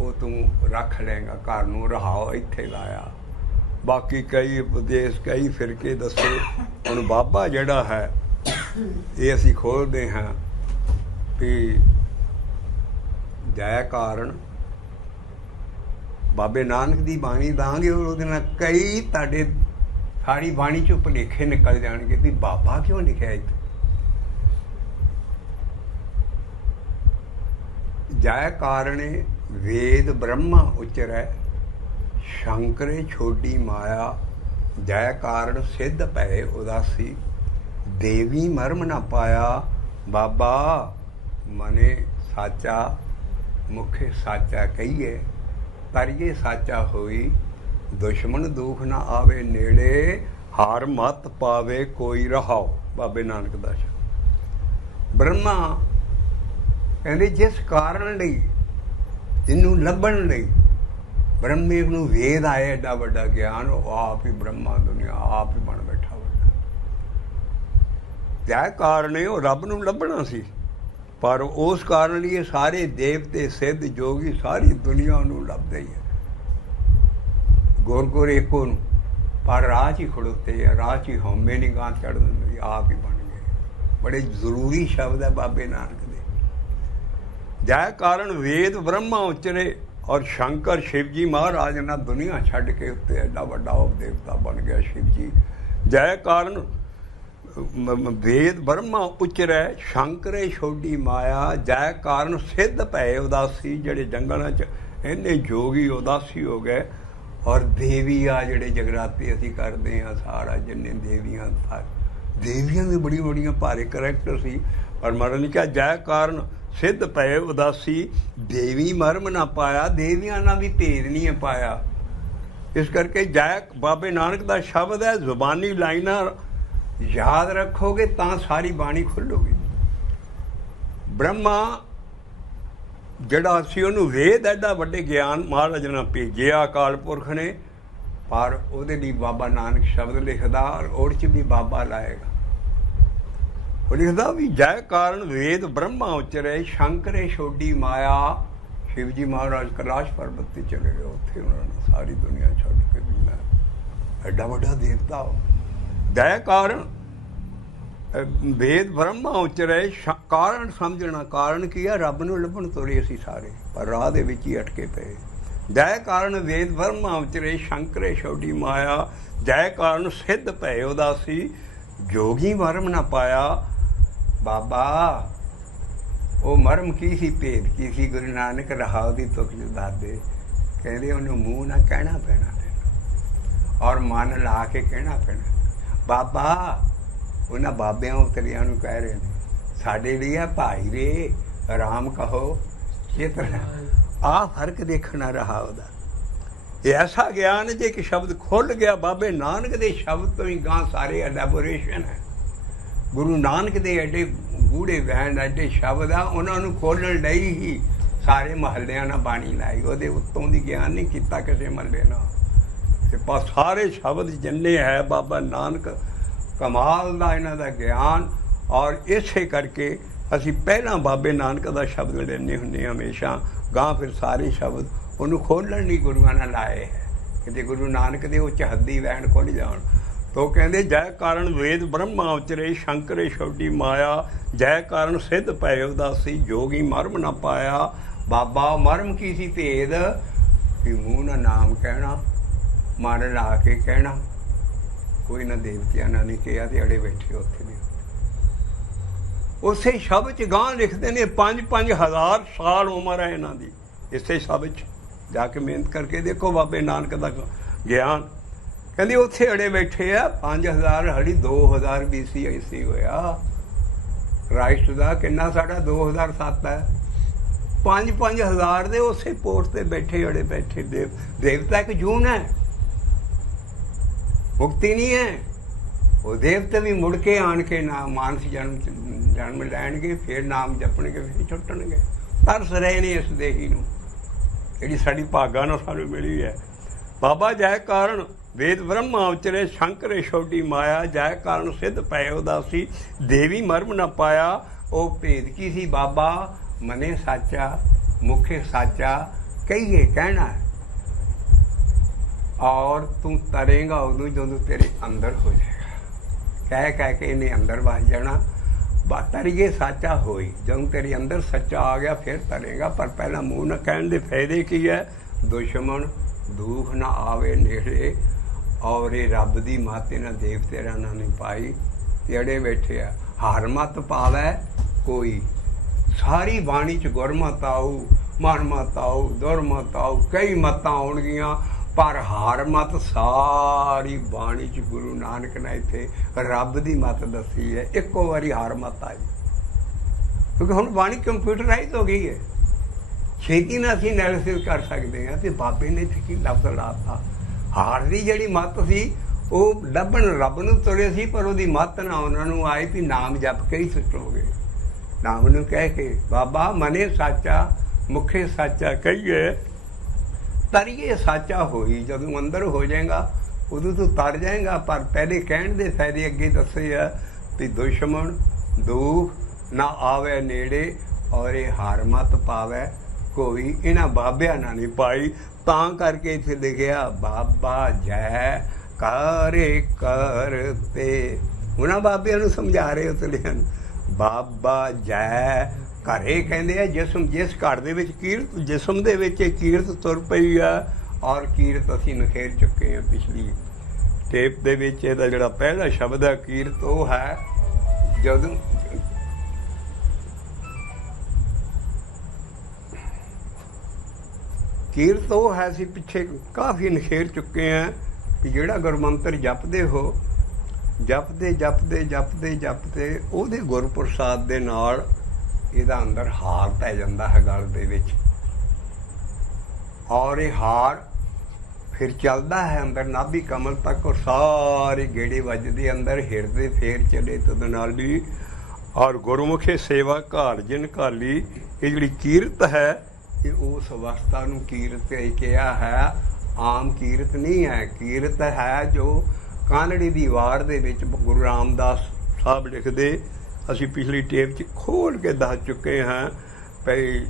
ਉਹ ਤੂੰ ਰੱਖ ਲਏਗਾ। ਘਰ ਨੂੰ ਰਹਾਓ ਇੱਥੇ ਲਾਇਆ। ਬਾਕੀ ਕਈ ਉਪਦੇਸ਼, ਕਈ ਫਿਰਕੇ ਦੱਸੇ। ਹੁਣ ਬਾਬਾ ਜਿਹੜਾ ਹੈ ਇਹ ਅਸੀਂ ਖੋਲ੍ਹਦੇ ਹਾਂ ਵੀ ਜੈ ਕਾਰਨ ਬਾਬੇ ਨਾਨਕ ਦੀ ਬਾਣੀ ਦਾਂਗੇ, ਉਹਦੇ ਨਾਲ ਕਈ ਤੁਹਾਡੇ ਸਾਰੀ ਬਾਣੀ 'ਚੋਂ ਭੁਲੇਖੇ ਨਿਕਲ ਜਾਣਗੇ ਵੀ ਬਾਬਾ ਕਿਉਂ ਲਿਖਿਆ ਇੱਥੇ। ਜੈ ਕਾਰਣੇ ਵੇਦ ਬ੍ਰਹਮਾ ਉਚਰੈ, ਸ਼ੰਕਰੇ ਛੋਡੀ ਮਾਇਆ। ਜੈ ਕਾਰਨ ਸਿੱਧ ਪਏ ਉਦਾਸੀ, ਦੇਵੀ ਮਰਮ ਨਾ ਪਾਇਆ। ਬਾਬਾ ਮਨੇ ਸਾਚਾ, ਮੁਖੇ ਸਾਚਾ ਕਹੀਏ, ਕਰੀਏ ਸਾਚਾ ਹੋਈ। ਦੁਸ਼ਮਣ ਦੁੱਖ ਨਾ ਆਵੇ ਨੇੜੇ, ਹਾਰ ਮਤ ਪਾਵੇ ਕੋਈ ਰਹਾਓ। ਬਾਬੇ ਨਾਨਕ ਦਾ ਬ੍ਰਹਮਾ ਕਹਿੰਦੇ ਜਿਸ ਕਾਰਨ ਲਈ, ਜਿਹਨੂੰ ਲੱਭਣ ਲਈ ब्रह्मे नूं वेद आए एडा वड्डा ज्ञान, वो आप ही ब्रह्मा दुनिया आप ही बन बैठा वड्डा। त्या कारण है वो रब नूं लभना सी, पर उस कारण लिए सारे देवते सिद्ध जोगी सारी दुनिया नूं लभदे ही है। गुर गुर एको नूं, पर राह च ही खड़ोते है, राह च ही हौमे नहीं गां चढ़ दिंदे, आप ही बन गए। बड़े जरूरी शब्द है बाबे नानक दे। जय कारण वेद ब्रह्मा उचरे और शंकर शिव जी महाराज ना दुनिया छड्ड के उत्ते एडा वड्डा देवता बन गया शिव जी। जय कारण वेद ब्रह्मा उचरै शंकरे छोड़ी माया। जय कारण सिद्ध भय उदासी, जड़े जंगलों च इन्ने जोगी उदासी हो गए। और देवी आ जड़े जगराते असी करते हैं सारा जिन्ने देवियां देवियां भी बड़ी बड़िया भारे करैक्टर सी, पर महाराज ने कहा जय कारण सिद्ध भय उदासी, देवी मर्म ना पाया, देवियां ना भी भेद नहीं है पाया। इस करके जय बाबे नानक दा शब्द है, जुबानी लाइना याद रखोगे तो सारी बाणी खुलोगी। ब्रह्मा जड़ा सी उन्होंने वेद एडा वड्डे ज्ञान महाराज ने भेजिया अकाल पुरख ने, पर उहदे लई बाबा नानक शब्द लिखदा और उहदे च भी बाबा लाएगा। वो लिखदा भी जय कारण वेद ब्रह्मा उचरे शंकरे छोड़ी माया। शिव जी महाराज कैलाश पर्वत ते चले गए, उत्थे उन्होंने सारी दुनिया छड्ड के भी मैं एडा वड्डा देवता हो। जय कारण वेद ब्रह्मा उचरे कारण समझना, कारण की है रब नूं लभण तुरे असीं सारे, पर राह दे विच ही अटके पे। जय कारण वेद ब्रह्मा उचरे शंकरे छोड़ी माया। जय कारण सिद्ध भय उदासी, जोगी मरम ना पाया। बाबा वो मरम की सी, भेद की सी, गुरु नानक रहाओ दी तुख दादे कहते उन्हें मूँह ना कहना पैना तेन और मन ला के कहना पैना। बाबा उन्होंने बाबिया उतरिया कह रहे हैं साढ़े लिए भाई रे आराम कहो चित आ फर्क देखना रहा उदा। ऐसा ज्ञान जे कि शब्द खुल गया बाबे नानक दे शब्द तो ही गां सारे एलैबोरेशन है। गुरु नानक दे एडे गूढ़े वैन एडे शब्द आ, उन्होंने खोलण लई ही सारे महल्लियां ना बाणी लाई, उहदे उत्तों दी ज्ञान नहीं किता किसी महल्ले नाल। ते पर सारे शब्द जिन्ने है बाबा नानक कमाल का इन्हां दा ज्ञान। और इसे करके असी पहला बाबे नानक का शब्द लेने हुंदे हमेशा, गां फिर सारे शब्द उन्होंने खोलण नहीं गुरुआं ने लाए है कि जे गुरु नानक दे उच हद्दी वैन खुल जाण। तो कहते जय कारण वेद ब्रह्मा उचरे शंकरे छोड़ी माया। जय कारण सिद्ध भय उदासी, जोगी मर्म ना पाया। बाबा मर्म की सी भेद कि मूँह ना नाम कहना, मन ला के कहना। कोई ना देवतिया ना नहीं कहा तो अड़े बैठे उत्थे भी उसे शब्द च गां लिखते ने 5-5 हज़ार साल उम्र है इन्हां दी। इसे शब्द च जाके मेहनत करके देखो बाबे नानक का ज्ञान। कहते उत्थे अड़े बैठे आ 5000 हड़ी 2000 BC ऐसी होया। राइट का किन्ना साढ़ा 2007 है। 5-5 हज़ार दे उसे पोस्ट से बैठे अड़े बैठे देवता एक जून है, मुक्ति नहीं है। वो देवते भी मुड़ के आन के नाम मानस जन्म लैणगे, फिर नाम जपणगे, फिर छुट्टणगे। तरस रहे ने इस देही नूं जिहड़ी साडी भागां नाल सानूं मिली है। बाबा जय कारण वेद ब्रह्मा उचरे शंकरे छोड़ी माया। जय कारण सिद्ध भय उदासी, देवी मर्म न पाया। वो भेद की सी बाबा मने साचा मुखे साचा कहिए कहना है, और तू तरेगा उदों जो तेरे अंदर हो जाएगा। कह के इन्हें अंदर बस जाना। तरिए साचा होई, जब तेरे अंदर सच्चा आ गया फिर तरेगा। पर पहला मुँह न कहने के फायदे की है, दुश्मन दुख न आवे नेड़े। और ये रब दी माते न देवते ना नहीं पाई अड़े बैठे आ। हार मत पावै कोई, सारी बाणी च गुरमत आऊ, मनमत आऊ, दुरमत आऊ, कई मतां आउणगियां, पर हार मत सारी बाणी च गुरु नानक ने इत्थे रब दी मत दसी है। एको वारी हार मत आई, क्योंकि हुण बाणी कंप्यूटराइज हो गई है, छेती ना असीं एनालिसिस कर सकते हैं। तो बाबे ने इत्थे की लफ्ज़ लाता। हार की जिहड़ी मत सी वो लभण रब नूं तुरे सी, पर उहदी मत ना उन्हां नूं आई भी नाम जप के ही सुटोगे। नाम नूं कह के बाबा मने साचा मुखे साचा कहिए। ਤਰੀਏ ਸਾਚਾ ਹੋਈ। ਜਦੋਂ ਅੰਦਰ ਹੋ ਜਾਏਗਾ ਉਦੋਂ ਤੂੰ ਤਰ ਜਾਏਗਾ। ਪਰ ਪਹਿਲੇ ਕਹਿਣ ਦੇ ਫਾਇਦੇ ਅੱਗੇ ਦੱਸੇ ਆ ਵੀ ਦੁਸ਼ਮਣ ਦੁੱਖ ਨਾ ਆਵੇ ਨੇੜੇ, ਔਰ ਇਹ ਹਾਰ ਮਤ ਪਾਵੇ ਕੋਈ। ਇਹਨਾਂ ਬਾਬਿਆਂ ਨਾਲ ਨਹੀਂ ਪਾਈ, ਤਾਂ ਕਰਕੇ ਇੱਥੇ ਲਿਖਿਆ ਬਾਬਾ ਜੈ ਕਾਰੇ ਕਰਤੇ। ਉਹਨਾਂ ਬਾਬਿਆਂ ਨੂੰ ਸਮਝਾ ਰਹੇ ਉਤਲਿਆਂ ਨੂੰ। ਬਾਬਾ ਜੈ ਘਰੇ ਕਹਿੰਦੇ ਆ ਜਿਸਮ, ਜਿਸ ਘਰ ਦੇ ਵਿੱਚ ਕੀਰਤ, ਜਿਸਮ ਦੇ ਵਿੱਚ ਇਹ ਕੀਰਤ ਤੁਰ ਪਈ ਆ। ਔਰ ਕੀਰਤ ਅਸੀਂ ਨਖੇਰ ਚੁੱਕੇ ਹਾਂ ਪਿਛਲੀ ਟੇਪ ਦੇ ਵਿੱਚ। ਇਹਦਾ ਜਿਹੜਾ ਪਹਿਲਾ ਸ਼ਬਦ ਹੈ ਕੀਰਤ, ਉਹ ਹੈ ਜਦੋਂ ਕੀਰਤ ਉਹ ਹੈ, ਅਸੀਂ ਪਿੱਛੇ ਕਾਫੀ ਨਖੇਰ ਚੁੱਕੇ ਹਾਂ ਵੀ ਜਿਹੜਾ ਗੁਰਮੰਤਰ ਜਪਦੇ ਹੋ, ਜਪਦੇ ਜਪਦੇ ਜਪਦੇ ਜਪਦੇ ਉਹਦੇ ਗੁਰਪ੍ਰਸਾਦ ਦੇ ਨਾਲ ਇਹਦਾ ਅੰਦਰ ਹਾਰ ਪੈ ਜਾਂਦਾ ਹੈ ਗਲ ਦੇ ਵਿੱਚ। ਔਰ ਇਹ ਹਾਰ ਫਿਰ ਚੱਲਦਾ ਹੈ ਅੰਦਰ ਨਾਭੀ ਕਮਲ ਤੱਕ, ਔਰ ਸਾਰੇ ਗੇੜੇ ਵੱਜਦੇ ਅੰਦਰ ਹਿਰਦੇ ਫੇਰ ਚਲੇ ਤਦ ਨਾਲ ਵੀ। ਔਰ ਗੁਰਮੁਖੇ ਸੇਵਾ ਘਾਲ ਜਿਨ ਘਾਲੀ, ਇਹ ਜਿਹੜੀ ਕੀਰਤ ਹੈ ਇਹ ਉਸ ਅਵਸਥਾ ਨੂੰ ਕੀਰਤ ਕਿਹਾ ਹੈ। ਆਮ ਕੀਰਤ ਨਹੀਂ ਹੈ। ਕੀਰਤ ਹੈ ਜੋ ਕਾਨੜੀ ਦੀ ਵਾਰ ਦੇ ਵਿੱਚ ਗੁਰੂ ਰਾਮਦਾਸ ਸਾਹਿਬ ਲਿਖਦੇ, ਅਸੀਂ ਪਿਛਲੀ ਟੇਪ 'ਚ ਖੋਲ੍ਹ ਕੇ ਦੱਸ ਚੁੱਕੇ ਹਾਂ ਭਈ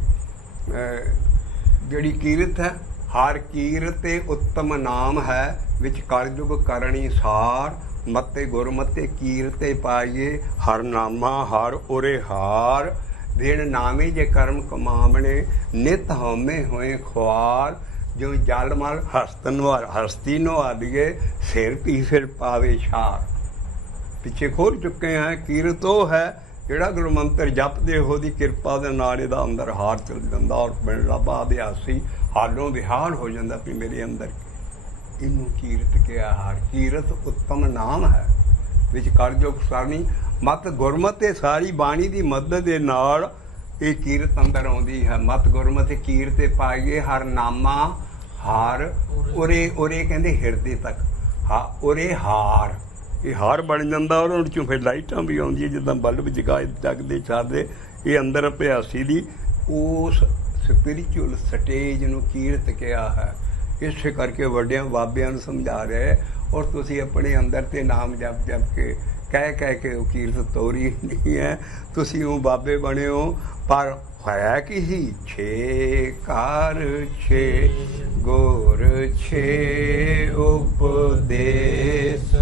ਜਿਹੜੀ ਕੀਰਤ ਹੈ, ਹਰ ਕੀਰਤੇ ਉੱਤਮ ਨਾਮ ਹੈ ਵਿੱਚ ਕਲਯੁਗ ਕਰਨੀ ਸਾਰ। ਮਤੇ ਗੁਰਮਤੇ ਕੀਰਤੇ ਪਾਈਏ, ਹਰ ਨਾਮਾ ਹਰ ਉਰੇ ਹਾਰ। ਬਿਨ ਨਾਮੇ ਜੇ ਕਰਮ ਕਮਾਵਣੇ, ਨਿਤ ਹਉਮੈ ਹੋਏ ਖੁਆਰ। ਜੋ ਜਲ ਮਲ ਹਸਤੀ ਨਵਾਲੀਏ, ਸਿਰ ਪੀ ਫਿਰ ਪਾਵੇ ਛਾਰ। ਪਿੱਛੇ ਖੋਲ ਚੁੱਕੇ ਹਾਂ। ਕੀਰਤ ਉਹ ਹੈ ਜਿਹੜਾ ਗੁਰੂ ਮੰਤਰ ਜਪਦੇ ਉਹਦੀ ਕਿਰਪਾ ਦੇ ਨਾਲ ਇਹਦਾ ਅੰਦਰ ਹਾਰ ਚਲ ਜਾਂਦਾ, ਔਰ ਬਿਨ ਲੱਭਾ ਅਭਿਆਸੀ ਹਾਲੋਂ ਵਿਹਾਰ ਹੋ ਜਾਂਦਾ ਵੀ ਮੇਰੇ ਅੰਦਰ। ਇਹਨੂੰ ਕੀਰਤ ਕਿਹਾ ਹਾਰ। ਕੀਰਤ ਉੱਤਮ ਨਾਮ ਹੈ ਵਿੱਚ ਕਲਯੁਗ ਸਰਨੀ। ਮਤ ਗੁਰਮਤਿ ਸਾਰੀ ਬਾਣੀ ਦੀ ਮਦਦ ਦੇ ਨਾਲ ਇਹ ਕੀਰਤ ਅੰਦਰ ਆਉਂਦੀ ਹੈ। ਮਤ ਗੁਰਮਤਿ ਕੀਰਤੇ ਪਾਈਏ, ਹਰ ਨਾਮਾ ਹਾਰ ਉਰੇ। ਉਰੇ ਕਹਿੰਦੇ ਹਿਰਦੇ ਤੱਕ, ਹਾਂ ਉਰੇ ਹਾਰ। ਇਹ ਹਾਰ ਬਣ ਜਾਂਦਾ, ਔਰ ਉਹਦੇ 'ਚੋਂ ਫਿਰ ਲਾਈਟਾਂ ਵੀ ਆਉਂਦੀਆਂ ਜਿੱਦਾਂ ਬਲਬ ਜਗਦੇ ਛੱਡਦੇ। ਇਹ ਅੰਦਰ ਅਭਿਆਸੀ ਦੀ ਉਸ ਸਪਿਰਿਚੁਅਲ ਸਟੇਜ ਨੂੰ ਕੀਰਤ ਕਿਹਾ ਹੈ। ਇਸੇ ਕਰਕੇ ਵੱਡਿਆਂ ਬਾਬਿਆਂ ਨੂੰ ਸਮਝਾ ਰਿਹਾ। ਔਰ ਤੁਸੀਂ ਆਪਣੇ ਅੰਦਰ ਤੇ ਨਾਮ ਜਪ ਜਪ ਕੇ ਕਹਿ ਕੇ ਉਹ ਕੀਰਤ ਤੋਰੀ ਨਹੀਂ ਹੈ। ਤੁਸੀਂ ਉਹ ਬਾਬੇ ਬਣੇ ਹੋ, ਪਰ ਹੋਇਆ ਕੀ ਸੀ? ਛੇ ਕਾਰ ਛੇ ਗੁਰ ਛੇ ਉਪਦੇਸ,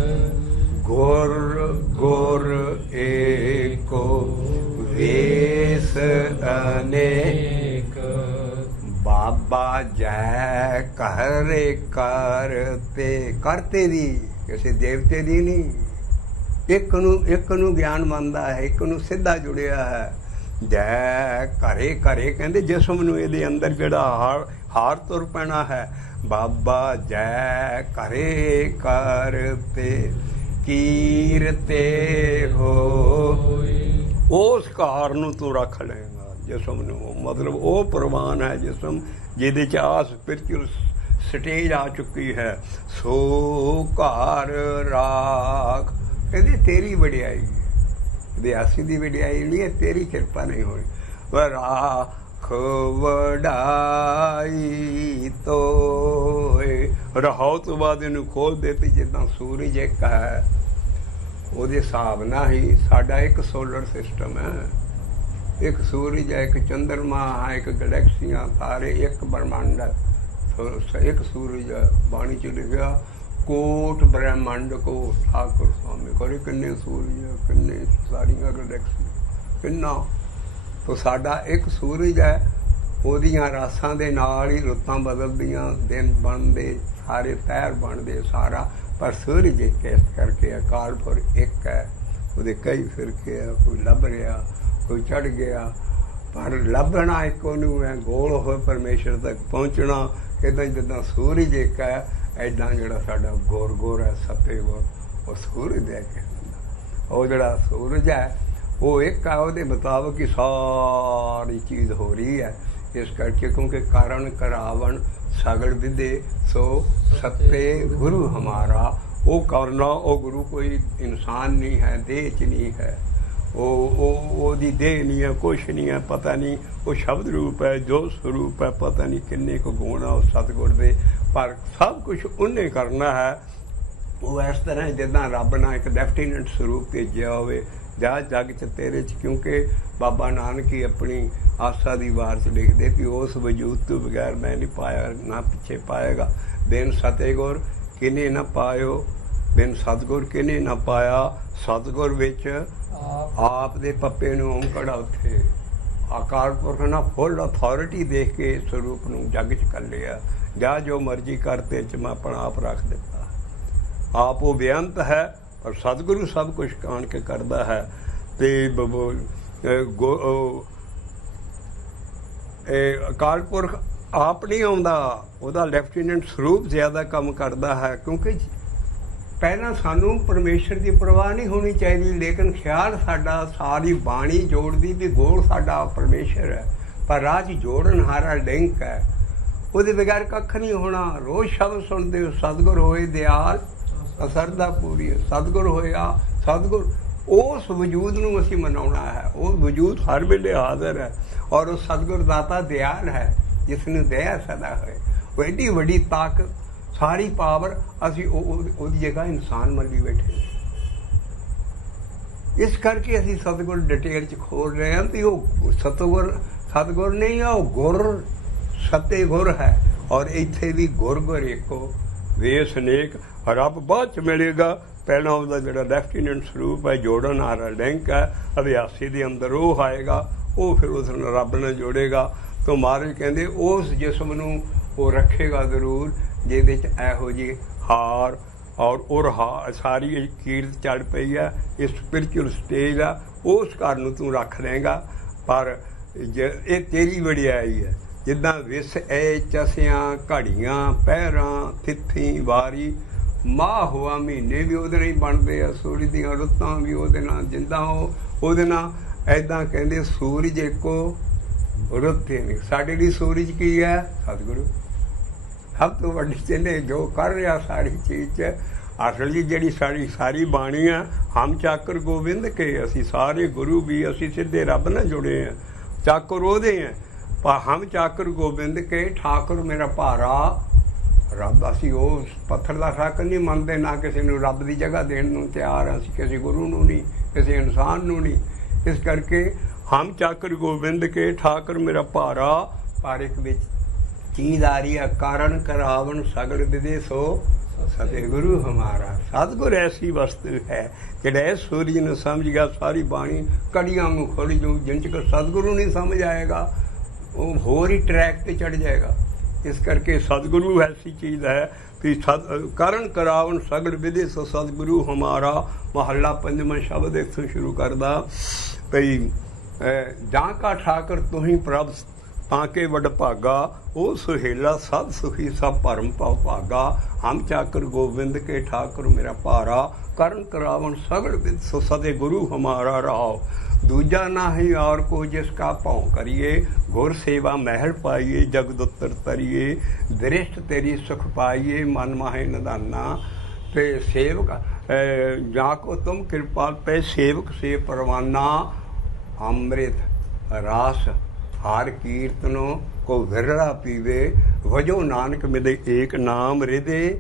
ਗੁਰ ਗੁਰ ਏਕੋ ਵੇਸ ਅਨੇਕ। ਬਾਬਾ ਜੈ ਘਰੇ ਕਰਤੇ, ਕਰਤੇ ਦੀ ਕਿਸੇ ਦੇਵਤੇ ਦੀ ਨਹੀਂ। ਇੱਕ ਨੂੰ ਗਿਆਨ ਮੰਨਦਾ ਹੈ, ਇੱਕ ਨੂੰ ਸਿੱਧਾ ਜੁੜਿਆ ਹੈ। ਜੈ ਘਰੇ ਘਰੇ ਕਹਿੰਦੇ ਜਿਸਮ ਨੂੰ, ਇਹਦੇ ਅੰਦਰ ਜਿਹੜਾ ਹਾਰ ਤੁਰ ਪੈਣਾ ਹੈ। ਬਾਬਾ ਜੈ ਘਰੇ ਕਰਤੇ ਕੀਰਤੇ ਹੋ, ਉਸ ਕਾਰ ਨੂੰ ਤੂੰ ਰੱਖ ਲਏਗਾ ਜਿਸਮ ਨੂੰ। ਮਤਲਬ ਉਹ ਪ੍ਰਵਾਨ ਹੈ ਜਿਸਮ ਜਿਹਦੇ 'ਚ ਆ ਸਪਿਰਿਚੁਅਲ ਸਟੇਜ ਆ ਚੁੱਕੀ ਹੈ। ਸੋ ਘਰ ਰਾਖ ਕਹਿੰਦੇ ਤੇਰੀ ਵਡਿਆਈ, ਵਿਆਸੀ ਦੀ ਵਡਿਆਈ ਨਹੀਂ ਹੈ, ਤੇਰੀ ਕਿਰਪਾ ਨਹੀਂ ਹੋਈ। ਰਾਖ ਵਡਾਈ ਤੋਏ। ਰਹਾਉ ਤੋਂ ਬਾਅਦ ਇਹਨੂੰ ਖੋਲ ਦੇ ਵੀ ਜਿੱਦਾਂ ਸੂਰਜ ਇੱਕ ਹੈ, ਉਹਦੇ ਹਿਸਾਬ ਨਾਲ ਹੀ ਸਾਡਾ ਇੱਕ ਸੋਲਰ ਸਿਸਟਮ ਹੈ। ਇੱਕ ਸੂਰਜ ਹੈ, ਇੱਕ ਚੰਦਰਮਾ ਹੈ, ਇੱਕ ਗਲੈਕਸੀਆਂ, ਤਾਰੇ, ਇੱਕ ਬ੍ਰਹਮੰਡ ਹੈ। ਇੱਕ ਸੂਰਜ ਹੈ। ਬਾਣੀ 'ਚ ਲਿਖਿਆ ਕੋਟ ਬ੍ਰਹਮੰਡ ਕੋ ਠਾਕੁਰ स्वामी करे। किन्ने सूरज किन्ने सारियां गलैक्सी किन्ना। तो साडा एक सूरज है, ਉਹਦੀਆਂ ਰਾਸਾਂ ਦੇ ਨਾਲ ਹੀ ਰੁੱਤਾਂ ਬਦਲਦੀਆਂ, ਦਿਨ ਬਣਦੇ, ਸਾਰੇ ਪਹਿਰ ਬਣਦੇ ਸਾਰਾ। ਪਰ ਸੂਰਜ ਇੱਕ ਇਸ ਕਰਕੇ ਅਕਾਲਪੁਰ ਇੱਕ ਹੈ। ਉਹਦੇ ਕਈ ਫਿਰਕੇ ਆ, ਕੋਈ ਲੱਭ ਰਿਹਾ, ਕੋਈ ਚੜ੍ਹ ਗਿਆ, ਪਰ ਲੱਭਣਾ ਇੱਕ ਉਹਨੂੰ ਹੈ। ਗੋਲ ਹੋਏ ਪਰਮੇਸ਼ਰ ਤੱਕ ਪਹੁੰਚਣਾ ਇੱਦਾਂ ਜਿੱਦਾਂ ਸੂਰਜ ਇੱਕ ਹੈ, ਇੱਦਾਂ ਜਿਹੜਾ ਸਾਡਾ ਗੋਰ ਹੈ ਸੱਤੇ ਗੋਰ, ਉਹ ਸੂਰਜ ਦੇ ਕੇ ਉਹ ਜਿਹੜਾ ਸੂਰਜ ਹੈ ਉਹ ਇੱਕ ਹੈ। ਉਹਦੇ ਮੁਤਾਬਕ ਹੀ ਸਾਰੀ ਚੀਜ਼ ਹੋ ਰਹੀ ਹੈ। ਇਸ ਕਰਕੇ ਕਿਉਂਕਿ ਕਾਰਨ ਕਰਾਵਣ ਸਗਲ ਵਿਦੇ ਸੋ ਸੱਤੇ ਗੁਰੂ ਹਮਾਰਾ। ਉਹ ਕਰਨਾ, ਉਹ ਗੁਰੂ ਕੋਈ ਇਨਸਾਨ ਨਹੀਂ ਹੈ, ਦੇਹ 'ਚ ਨਹੀਂ ਹੈ। ਉਹਦੀ ਦੇਹ ਨਹੀਂ ਹੈ, ਕੁਛ ਨਹੀਂ ਹੈ, ਪਤਾ ਨਹੀਂ ਉਹ ਸ਼ਬਦ ਰੂਪ ਹੈ, ਜੋ ਸਰੂਪ ਹੈ, ਪਤਾ ਨਹੀਂ ਕਿੰਨੇ ਕੁ ਗੁਣ ਆ ਉਸ ਸਤਿਗੁਰ ਦੇ, ਪਰ ਸਭ ਕੁਛ ਉਹਨੇ ਕਰਨਾ ਹੈ। ਉਹ ਇਸ ਤਰ੍ਹਾਂ ਜਿੱਦਾਂ ਰੱਬ ਨੇ ਇੱਕ ਡੈਫੀਨੈਂਟ ਸਰੂਪ ਭੇਜਿਆ ਹੋਵੇ, ਜਾ ਜੱਗ 'ਚ ਤੇਰੇ 'ਚ, ਕਿਉਂਕਿ ਬਾਬਾ ਨਾਨਕ ਹੀ ਆਪਣੀ ਆਸਾ ਦੀ ਵਾਰ 'ਚ ਲਿਖਦੇ ਵੀ ਉਸ ਵਜੂਦ ਤੋਂ ਬਗੈਰ ਮੈਂ ਨਹੀਂ ਪਾਇਆ, ਨਾ ਪਿੱਛੇ ਪਾਏਗਾ। ਬਿਨ ਸਤਿਗੁਰ ਕਿਨੇ ਨਾ ਪਾਇਓ, ਬਿਨ ਸਤਿਗੁਰ ਕਿਨੇ ਨਾ ਪਾਇਆ। ਸਤਿਗੁਰ ਵਿੱਚ ਆਪ ਦੇ ਪੱਪੇ ਨੂੰ ਔਂਕੜਾ ਉੱਥੇ ਅਕਾਲ ਪੁਰਖ ਨੇ ਫੁੱਲ ਅਥਾਰਟੀ ਦੇਖ ਕੇ ਸਰੂਪ ਨੂੰ ਜੱਗ 'ਚ ਕਰ ਲਿਆ। ਜਾ ਜੋ ਮਰਜ਼ੀ ਕਰ, ਤੇ 'ਚ ਮੈਂ ਆਪਣਾ ਆਪ ਰੱਖ ਦਿੱਤਾ। ਆਪ ਉਹ ਬੇਅੰਤ ਹੈ, ਪਰ ਸਤਿਗੁਰੂ ਸਭ ਕੁਛ ਕਾਣ ਕੇ ਕਰਦਾ ਹੈ। ਤੇ ਅਕਾਲ ਪੁਰਖ ਆਪ ਨਹੀਂ ਆਉਂਦਾ, ਉਹਦਾ ਲੈਫਟੀਨੈਂਟ ਸਰੂਪ ਜ਼ਿਆਦਾ ਕੰਮ ਕਰਦਾ ਹੈ। ਕਿਉਂਕਿ ਪਹਿਲਾਂ ਸਾਨੂੰ ਪਰਮੇਸ਼ਰ ਦੀ ਪਰਵਾਹ ਨਹੀਂ ਹੋਣੀ ਚਾਹੀਦੀ, ਲੇਕਿਨ ਖਿਆਲ ਸਾਡਾ ਸਾਰੀ ਬਾਣੀ ਜੋੜਦੀ ਵੀ ਗੋਲ ਸਾਡਾ ਪਰਮੇਸ਼ਰ ਹੈ, ਪਰ ਰਾਹ 'ਚ ਜੋੜਨਹਾਰਾ ਲਿੰਕ ਹੈ, ਉਹਦੇ ਬਗੈਰ ਕੱਖ ਨਹੀਂ ਹੋਣਾ। ਰੋਜ਼ ਸ਼ਬਦ ਸੁਣਦੇ ਹੋ, ਸਤਿਗੁਰ ਹੋਏ ਦਿਆਲ ਅਸਰਦਾ ਪੂਰੀ, ਸਤਿਗੁਰ ਹੋਇਆ ਸਤਿਗੁਰ। ਉਸ ਵਜੂਦ ਨੂੰ ਅਸੀਂ ਮਨਾਉਣਾ ਹੈ, ਉਹ ਵਜੂਦ ਹਰ ਵੇਲੇ ਹਾਜ਼ਰ ਹੈ, ਔਰ ਉਹ ਸਤਿਗੁਰ ਦਾਤਾ ਦਿਆਲ ਹੈ, ਜਿਸ ਨੂੰ ਦਇਆ ਸਦਾ ਹੋਏ। ਉਹ ਐਡੀ ਵੱਡੀ ਤਾਕਤ, ਸਾਰੀ ਪਾਵਰ, ਅਸੀਂ ਉਹਦੀ ਜਗ੍ਹਾ ਇਨਸਾਨ ਮੰਨੀ ਬੈਠੇ। ਇਸ ਕਰਕੇ ਅਸੀਂ ਸਤਿਗੁਰ ਡਿਟੇਲ 'ਚ ਖੋਲ ਰਹੇ ਹਾਂ ਵੀ ਉਹ ਸਤਿਗੁਰ ਨਹੀਂ ਆ, ਉਹ ਗੁਰ ਸਤੇ ਗੁਰ ਹੈ। ਔਰ ਇੱਥੇ ਵੀ ਗੁਰ ਇੱਕੋ, ਵੇਸ ਅਨੇਕ। ਰੱਬ ਬਾਅਦ 'ਚ ਮਿਲੇਗਾ, ਪਹਿਲਾਂ ਉਹਦਾ ਜਿਹੜਾ ਲੈਫਟੀਨੈਂਟ ਸਰੂਪ ਹੈ, ਜੋੜਨ ਵਾਲਾ ਲਿੰਕ ਹੈ, ਅਭਿਆਸੀ ਦੇ ਅੰਦਰ ਉਹ ਆਏਗਾ, ਉਹ ਫਿਰ ਉਸ ਨਾਲ ਰੱਬ ਨਾਲ ਜੋੜੇਗਾ। ਤਾਂ ਮਹਾਰਾਜ ਕਹਿੰਦੇ ਉਸ ਜਿਸਮ ਨੂੰ ਉਹ ਰੱਖੇਗਾ ਜ਼ਰੂਰ, ਜਿਹਦੇ 'ਚ ਇਹੋ ਜਿਹੀ ਹਾਰ ਔਰ ਸਾਰੀ ਕੀਰਤ ਚੜ੍ਹ ਪਈ ਹੈ, ਇਹ ਸਪਿਰਚੁਅਲ ਸਟੇਜ ਆ, ਉਸ ਘਰ ਨੂੰ ਤੂੰ ਰੱਖ ਲਏਗਾ। ਪਰ ਇਹ ਤੇਰੀ ਵਡਿਆਈ ਹੈ, ਜਿੱਦਾਂ ਵਿਸ ਐ ਚਸਿਆਂ ਘੜੀਆਂ ਪਹਿਰਾਂ ਥਿੱਥੀ ਵਾਰੀ, ਮਾਹ ਹੋਆ ਮਹੀਨੇ ਵੀ ਉਹਦੇ ਨਾਲ ਹੀ ਬਣਦੇ ਆ, ਸੂਰਜ ਦੀਆਂ ਰੁੱਤਾਂ ਵੀ ਉਹਦੇ ਨਾਲ, ਜਿੱਦਾਂ ਉਹਦੇ ਨਾਲ। ਐਦਾਂ ਕਹਿੰਦੇ ਸੂਰਜ ਇੱਕੋ ਰੁੱਤ ਨਹੀਂ। ਸਾਡੇ ਲਈ ਸੂਰਜ ਕੀ ਹੈ? ਸਤਿਗੁਰੂ ਸਭ ਤੋਂ ਵੱਡੀ ਚਿੰਨ੍ਹ ਜੋ ਕਰ ਰਿਹਾ ਸਾਰੀ ਚੀਜ਼ 'ਚ। ਅਸਲ ਜੀ ਜਿਹੜੀ ਸਾਰੀ ਬਾਣੀ ਆ, ਹਮ ਚਾਕਰ ਗੋਬਿੰਦ ਕੇ, ਅਸੀਂ ਸਾਰੇ ਗੁਰੂ ਵੀ ਅਸੀਂ ਸਿੱਧੇ ਰੱਬ ਨਾਲ ਜੁੜੇ ਹਾਂ, ਚਾਕਰ ਉਹਦੇ ਆ। ਪਰ ਹਮ ਚਾਕਰ ਗੋਬਿੰਦ ਕੇ ਠਾਕੁਰ ਮੇਰਾ ਭਾਰਾ ਰੱਬ। ਅਸੀਂ ਉਸ ਪੱਥਰ ਦਾ ਠਾਕਰ ਨਹੀਂ ਮੰਨਦੇ, ਨਾ ਕਿਸੇ ਨੂੰ ਰੱਬ ਦੀ ਜਗ੍ਹਾ ਦੇਣ ਨੂੰ ਤਿਆਰ ਹਾਂ ਅਸੀਂ, ਕਿਸੇ ਗੁਰੂ ਨੂੰ ਨਹੀਂ, ਕਿਸੇ ਇਨਸਾਨ ਨੂੰ ਨਹੀਂ। ਇਸ ਕਰਕੇ ਹਮ ਚਾਕਰ ਗੋਬਿੰਦ ਕੇ ਠਾਕੁਰ ਮੇਰਾ ਭਾਰਾ, ਪਰ ਇੱਕ ਵਿੱਚ ਚੀਦਾਰੀ ਆ ਕਾਰਨ ਕਰਾਵਨ ਸਗਲ ਵਿਦੇ ਸੋ ਸਤਿਗੁਰੂ ਹਮਾਰਾ। ਸਤਿਗੁਰ ਐਸੀ ਵਸਤੂ ਹੈ ਜਿਹੜਾ ਇਸ ਸੂਰਜ ਨੂੰ ਸਮਝ ਗਿਆ, ਸਾਰੀ ਬਾਣੀ ਕੜੀਆਂ ਨੂੰ ਖੁੱਲ੍ਹ ਜੂ। ਜਿਨ ਚਿਰ ਸਤਿਗੁਰੂ ਨਹੀਂ ਸਮਝ ਆਏਗਾ, ਉਹ ਹੋਰ ਹੀ ਟਰੈਕ 'ਤੇ ਚੜ੍ਹ ਜਾਏਗਾ। ਇਸ ਕਰਕੇ ਸਤਿਗੁਰੂ ਐਸੀ ਚੀਜ਼ ਹੈ ਵੀ ਕਰਨ ਕਰਾਵਨ ਸਗਲ ਵਿਦੇ ਸੋ ਸਤਿਗੁਰੂ ਹਮਾਰਾ। ਮਹੱਲਾ ਪੰਜਵਾਂ ਸ਼ਬਦ ਇੱਥੋਂ ਸ਼ੁਰੂ ਕਰਦਾ ਭਈ ਜਾਂ ਕਾ ਠਾਕਰ ਤੁਹੀਂ ਪ੍ਰਭ ਤਾਂ ਕੇ ਵਡ ਭਾਗਾ, ਉਹ ਸੁਹੇਲਾ ਸਦ ਸੁਖੀ ਸਭ ਭਰਮ ਭਉ ਭਾਗਾ। ਹਮ ਚਾਕਰ ਗੋਬਿੰਦ ਕੇ ਠਾਕੁਰ ਮੇਰਾ ਭਾਰਾ, ਕਰਨ ਕਰਾਵਨ ਸਗਲ ਵਿਦ ਸੋ ਸਦੇ ਗੁਰੂ ਹਮਾਰਾ ਰਾਓ। ਦੂਜਾ ਨਾ ਹੀ ਔਰ ਕੋ ਜਿਸ ਕਾ ਭਉ ਕਰੀਏ, ਗੁਰ ਸੇਵਾ ਮਹਿਲ ਪਾਈਏ ਜਗਦੁੱਤਰ ਤਰੀਏ। ਦ੍ਰਿਸ਼ਟ ਤੇਰੀ ਸੁਖ ਪਾਈਏ ਮਨ ਮਾਹੇ ਨਿਦਾਨਾ, ਤੇ ਸੇਵਕ ਜਾ ਕੋ ਤੁਮ ਕਿਰਪਾਲ ਪੈ ਸੇਵਕ ਸੇ ਪਰਵਾਨਾ। ਅੰਮ੍ਰਿਤ ਰਾਸ ਹਰ ਕੀਰਤਨੋ ਕੋ ਵਿਰਲਾ ਪੀਵੇ, ਵਜੋ ਨਾਨਕ ਮਿਲੇ ਏਕ ਨਾਮ ਰਿਦੇ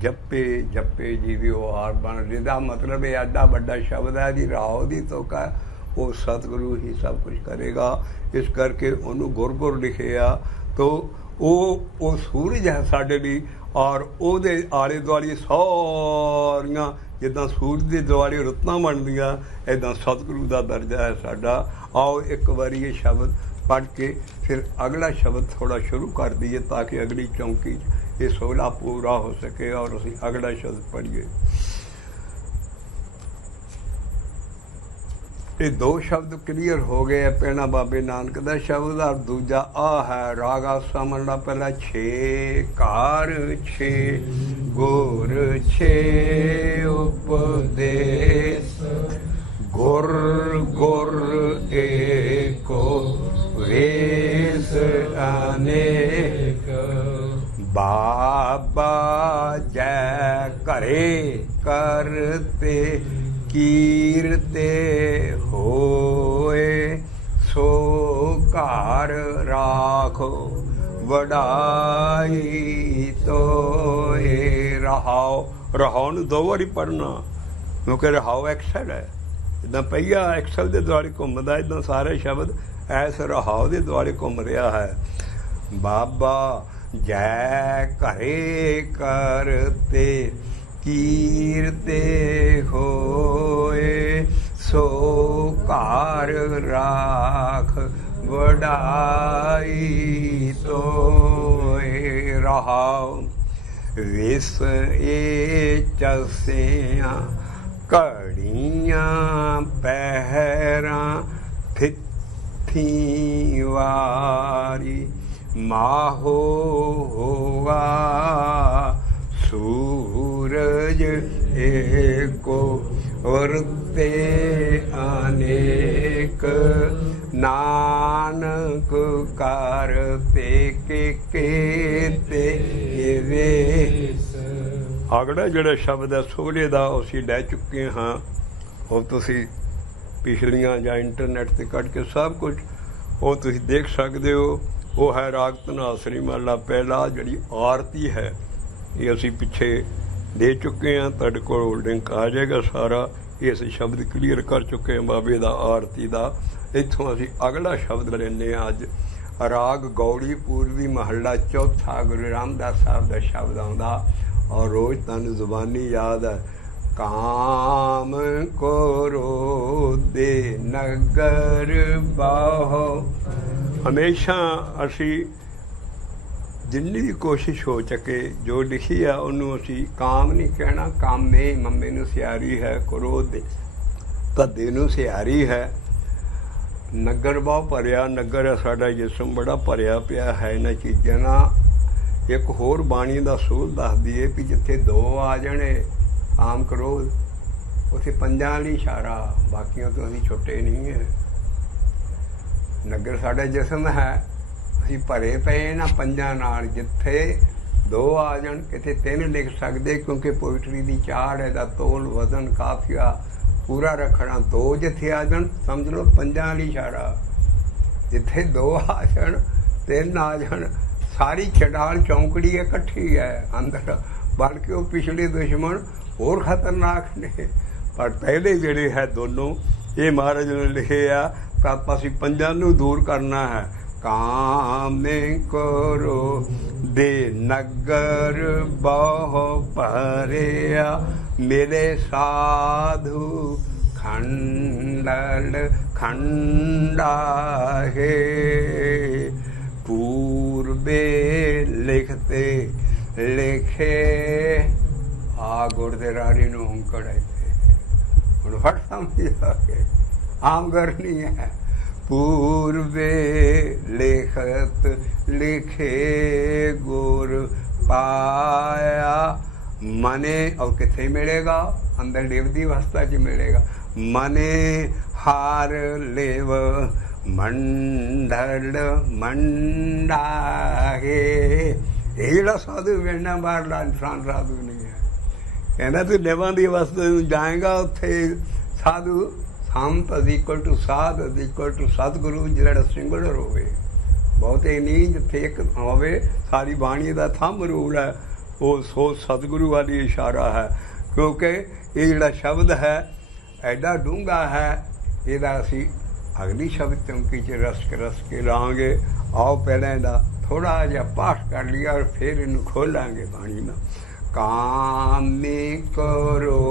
ਜਪੇ ਜਪੇ ਜੀਵਿਓ ਹਾਰ ਬਣ। ਰਿਦਾ ਮਤਲਬ ਇਹ ਐਡਾ ਵੱਡਾ ਸ਼ਬਦ ਹੈ ਜੀ, ਰਾਓ ਦੀ ਤੋਕਾ, ਉਹ ਸਤਿਗੁਰੂ ਹੀ ਸਭ ਕੁਝ ਕਰੇਗਾ। ਇਸ ਕਰਕੇ ਉਹਨੂੰ ਗੁਰ ਲਿਖਿਆ। ਤੋ ਉਹ ਸੂਰਜ ਹੈ ਸਾਡੇ ਲਈ, ਔਰ ਉਹਦੇ ਆਲੇ ਦੁਆਲੇ ਸਾਰੀਆਂ ਜਿੱਦਾਂ ਸੂਰਜ ਦੇ ਦੁਆਲੇ ਰੁੱਤਾਂ ਬਣਦੀਆਂ, ਇੱਦਾਂ ਸਤਿਗੁਰੂ ਦਾ ਦਰਜਾ ਹੈ ਸਾਡਾ। ਆਓ ਇੱਕ ਵਾਰੀ ਇਹ ਸ਼ਬਦ ਪੜ੍ਹ ਕੇ ਫਿਰ ਅਗਲਾ ਸ਼ਬਦ ਥੋੜ੍ਹਾ ਸ਼ੁਰੂ ਕਰ ਦਈਏ, ਤਾਂ ਕਿ ਅਗਲੀ ਚੌਂਕੀ 'ਚ ਇਹ ਸੋਹਲਾ ਪੂਰਾ ਹੋ ਸਕੇ ਔਰ ਅਸੀਂ ਅਗਲਾ ਸ਼ਬਦ ਪੜ੍ਹੀਏ। ਇਹ ਦੋ ਸ਼ਬਦ ਕਲੀਅਰ ਹੋ ਗਏ। ਪਹਿਲਾਂ ਬਾਬੇ ਨਾਨਕ ਦਾ ਸ਼ਬਦ, ਔਰ ਦੂਜਾ ਆ ਹੈ ਰਾਗਾ ਸਮਝਣਾ। ਪਹਿਲਾਂ 6 ਘਰ 6 ਗੁਰ 6 ਉਪਦੇਸ, ਗੁਰ ਗੁਰ ਏਕੋ ਵੇਸ ਅਨੇਕ। ਬਾਬਾ ਜੈ ਘਰੇ ਕਰਤੇ ਕੀਰਤੇ होए सो कार राखो वडाई तो रहाओ। रहाओ ਨੂੰ ਦੋ ਵਾਰੀ ਪੜ੍ਹਨਾ ਕਿਉਂਕਿ ਰਹਾਓ ਐਕਸਲ ਹੈ। ਜਿੱਦਾਂ ਪਹੀਆ ਐਕਸਲ ਦੇ ਦੁਆਲੇ ਘੁੰਮਦਾ ਇੱਦਾਂ ਸਾਰੇ ਸ਼ਬਦ ਐਸ ਰਹਾਓ ਦੇ ਦੁਆਲੇ ਘੁੰਮ ਰਿਹਾ ਹੈ। ਬਾਬਾ ਜੈ ਘਰੇ ਕਰਤੇ ਕੀਰਤੇ ਹੋਏ ਸੋ ਘਰ ਰਾਖ ਵਡਾਈ ਤੋਏ ਰਹਾਉ। ਵਿਸ ਏ ਚਸਿਆਂ ਘੜੀਆਂ ਪਹਿਰਾਂ ਫਿੱਥੀ ਵਾਰੀ ਮਾਹੋ ਹੋਆ सूरज एको वरते अनेक नानक करते के वे। अगला जोड़ा शब्द है सोहरे का असीं लै चुके हाँ। और तुसीं पिछलियां जां इंटरनेट से कट के सब कुछ वो तुसीं देख सकते हो। वो है राग धनासरी महला पहला जिहड़ी आरती है ये असी पिछे दे चुके हैं। तुहाडे कोल लिंक आ जाएगा सारा। ये असी शब्द क्लीयर कर चुके हैं बाबे दा आरती दा। इत्थों असी अगला शब्द लेने अज राग गौड़ी पूर्वी महला चौथा गुरु रामदास साहब का शब्द आउंदा और रोज तुहानूं जुबानी याद है। काम करो दे नगर बाहो। हमेशा असी जिन्नी भी कोशिश हो सके जो लिखी है उन्होंने असी काम नहीं कहना। कामे मम्मे नूं सियारी है, क्रोध धद्दे नूं सियारी है। नगर बहुत भरिया नगर है साडा जिसम बड़ा भरिया पिया है इन्हां चीज़ां नाल। एक होर बाणी दा सूल दसदी है भी जिथे दो आ जाने काम क्रोध उत्थे पंजां लई इशारा, बाकियों तो असीं छुट्टे नहीं है। नगर साडा जिसम है ਅਸੀਂ ਭਰੇ ਪਏ ਨਾ ਪੰਜਾਂ ਨਾਲ। ਜਿੱਥੇ ਦੋ ਆ ਜਾਣ ਕਿਤੇ ਤਿੰਨ ਲਿਖ ਸਕਦੇ ਕਿਉਂਕਿ ਪੋਇਟਰੀ ਦੀ ਚਾੜ ਹੈ ਦਾ ਤੋਲ ਵਜ਼ਨ ਕਾਫੀਆ ਪੂਰਾ ਰੱਖਣਾ। ਦੋ ਜਿੱਥੇ ਆ ਜਾਣ ਸਮਝ ਲਓ ਪੰਜਾਂ ਵਾਲੀ ਇਸ਼ਾਰਾ। ਜਿੱਥੇ ਦੋ ਆ ਜਾਣ ਤਿੰਨ ਆ ਜਾਣ ਸਾਰੀ ਛਡਾਲ ਚੌਂਕੜੀ ਇਕੱਠੀ ਹੈ ਅੰਦਰ। ਬਲਕਿ ਉਹ ਪਿਛਲੇ ਦੁਸ਼ਮਣ ਹੋਰ ਖਤਰਨਾਕ ਨੇ ਪਰ ਪਹਿਲੇ ਜਿਹੜੇ ਹੈ ਦੋਨੋਂ ਇਹ ਮਹਾਰਾਜ ਨੇ ਲਿਖੇ ਆ ਤਾਂ ਅਸੀਂ ਪੰਜਾਂ ਨੂੰ ਦੂਰ ਕਰਨਾ ਹੈ। काम करो दे नगर बहु भरिया मेरे साधु खंडल खंडा है। पूर्वे लिखते लिखे आ गुरदे रानी नूं कड़े हुण फट समझ आ गए आम करनी है। पूर्वे लिखत लिखे गुर पाया मने और किथे मिलेगा अंदर देवदी अवस्था च मिलेगा। मने हार लेव मंडल मंडा है। ये जिहड़ा साधु मिलना बाहरला इंसान साधु नहीं है। कहना तू देवां दी अवस्था जाएगा उत्थे साधु संत इज इक्वल टू साध इज इक्वल टू सतगुरु ਜਿਹੜਾ ਸਿੰਗੂਲਰ ਹੋਵੇ। ਬਹੁਤੇ ਨਹੀਂ ਜਿੱਥੇ ਇੱਕ ਹੋਵੇ ਸਾਰੀ ਬਾਣੀ ਦਾ ਥੰਮ ਰੂਲ ਹੈ ਉਹ ਸੋ ਸਤਿਗੁਰੂ ਵਾਲੀ ਇਸ਼ਾਰਾ ਹੈ। ਕਿਉਂਕਿ ਇਹ ਜਿਹੜਾ ਸ਼ਬਦ ਹੈ ਐਡਾ ਡੂੰਘਾ ਹੈ। ਇਹਦਾ ਅਸੀਂ ਅਗਲੀ ਸ਼ਬਦ ਚੌਂਕੀ 'ਚ ਰਸ ਕੇ ਲਾਂਗੇ। ਆਓ ਪਹਿਲਾਂ ਇਹਦਾ ਥੋੜ੍ਹਾ ਜਿਹਾ ਪਾਠ ਕਰ ਲਿਆ ਔਰ ਫਿਰ ਇਹਨੂੰ ਖੋਲਾਂਗੇ ਬਾਣੀ ਨਾਲ। कामे करो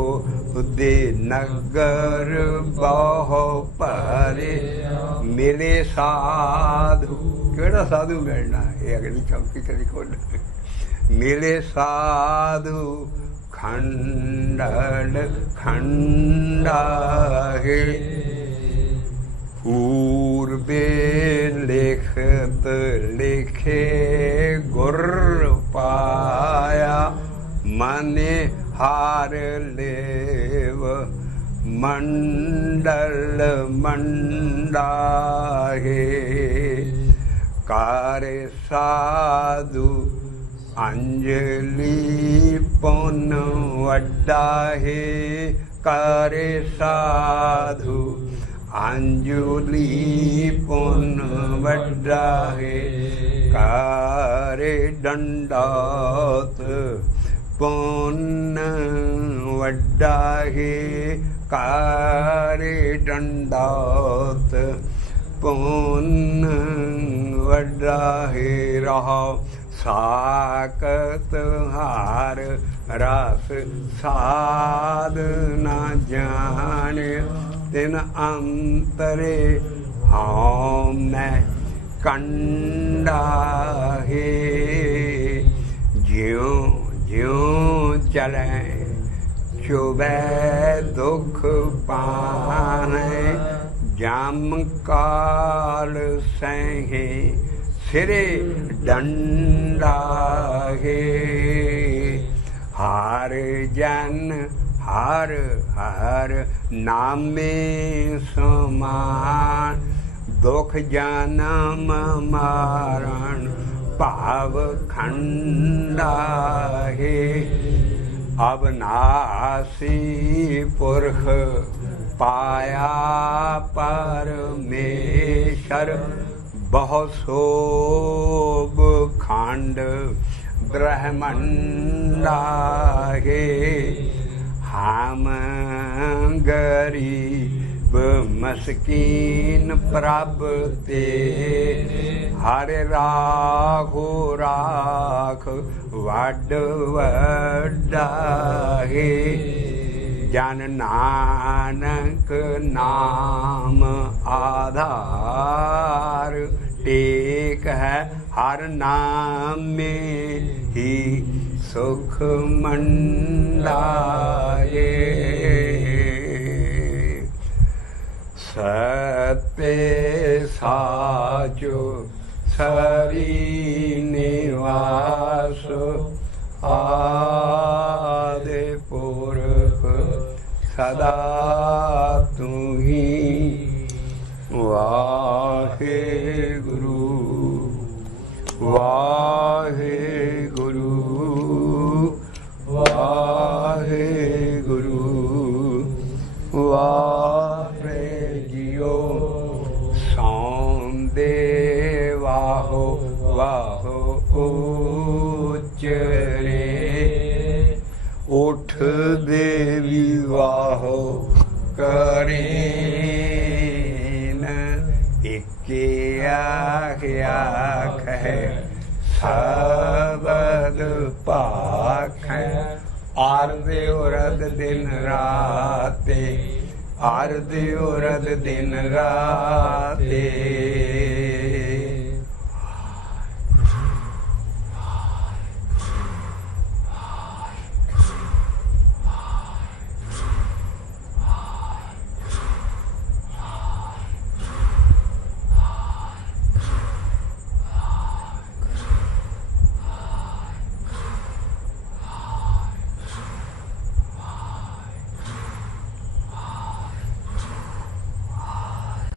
दे नगर बहु भरे मेरे साधु। केड़ा साधु मिलना ये अगली चौकी ते लिखो। मेरे साधु खंडल खंडा है। पूर्वे लिखत लिखे गुर पाया मने हार लेव मंडल मंडा है। कार साधु अंजलि पुन वड्डा है। कार साधु अंजुली पुन वड्डा है कारे दंडौत पुन वड्डा है कारे दंडौत पुन वड्डा है रहो साकत हार रस साध न जाने तिन अंतरे हाँ मैं कंडा है ज्यों ज्यों चले चुबे दुख पाने जम काल सहे सिरे डंडा है हार जन हर हर नामे समान दुख जन्म मारण पाव खंडा है अविनाशी पुरख पाया परमेश्वर बहु शोभ खंड ब्रह्मंडा है हम गरीब मस्कीन प्रभ ते हर राखो राख वड वड्डा है जन नानक नाम आधार टेक है हर नाम में ही सुख मंडाए सत्य साचो सरी निवास आदि पुरख सदा तू ही वाहे गुरु वाहे गुरु वाहे गुरु वाहे जियो सौंदे वाहो वाहो उच्चरे उठ देवी वाहो करेन इके आख है सबद पाख है आरदे उरद दिन राते आरदे उरद दिन राते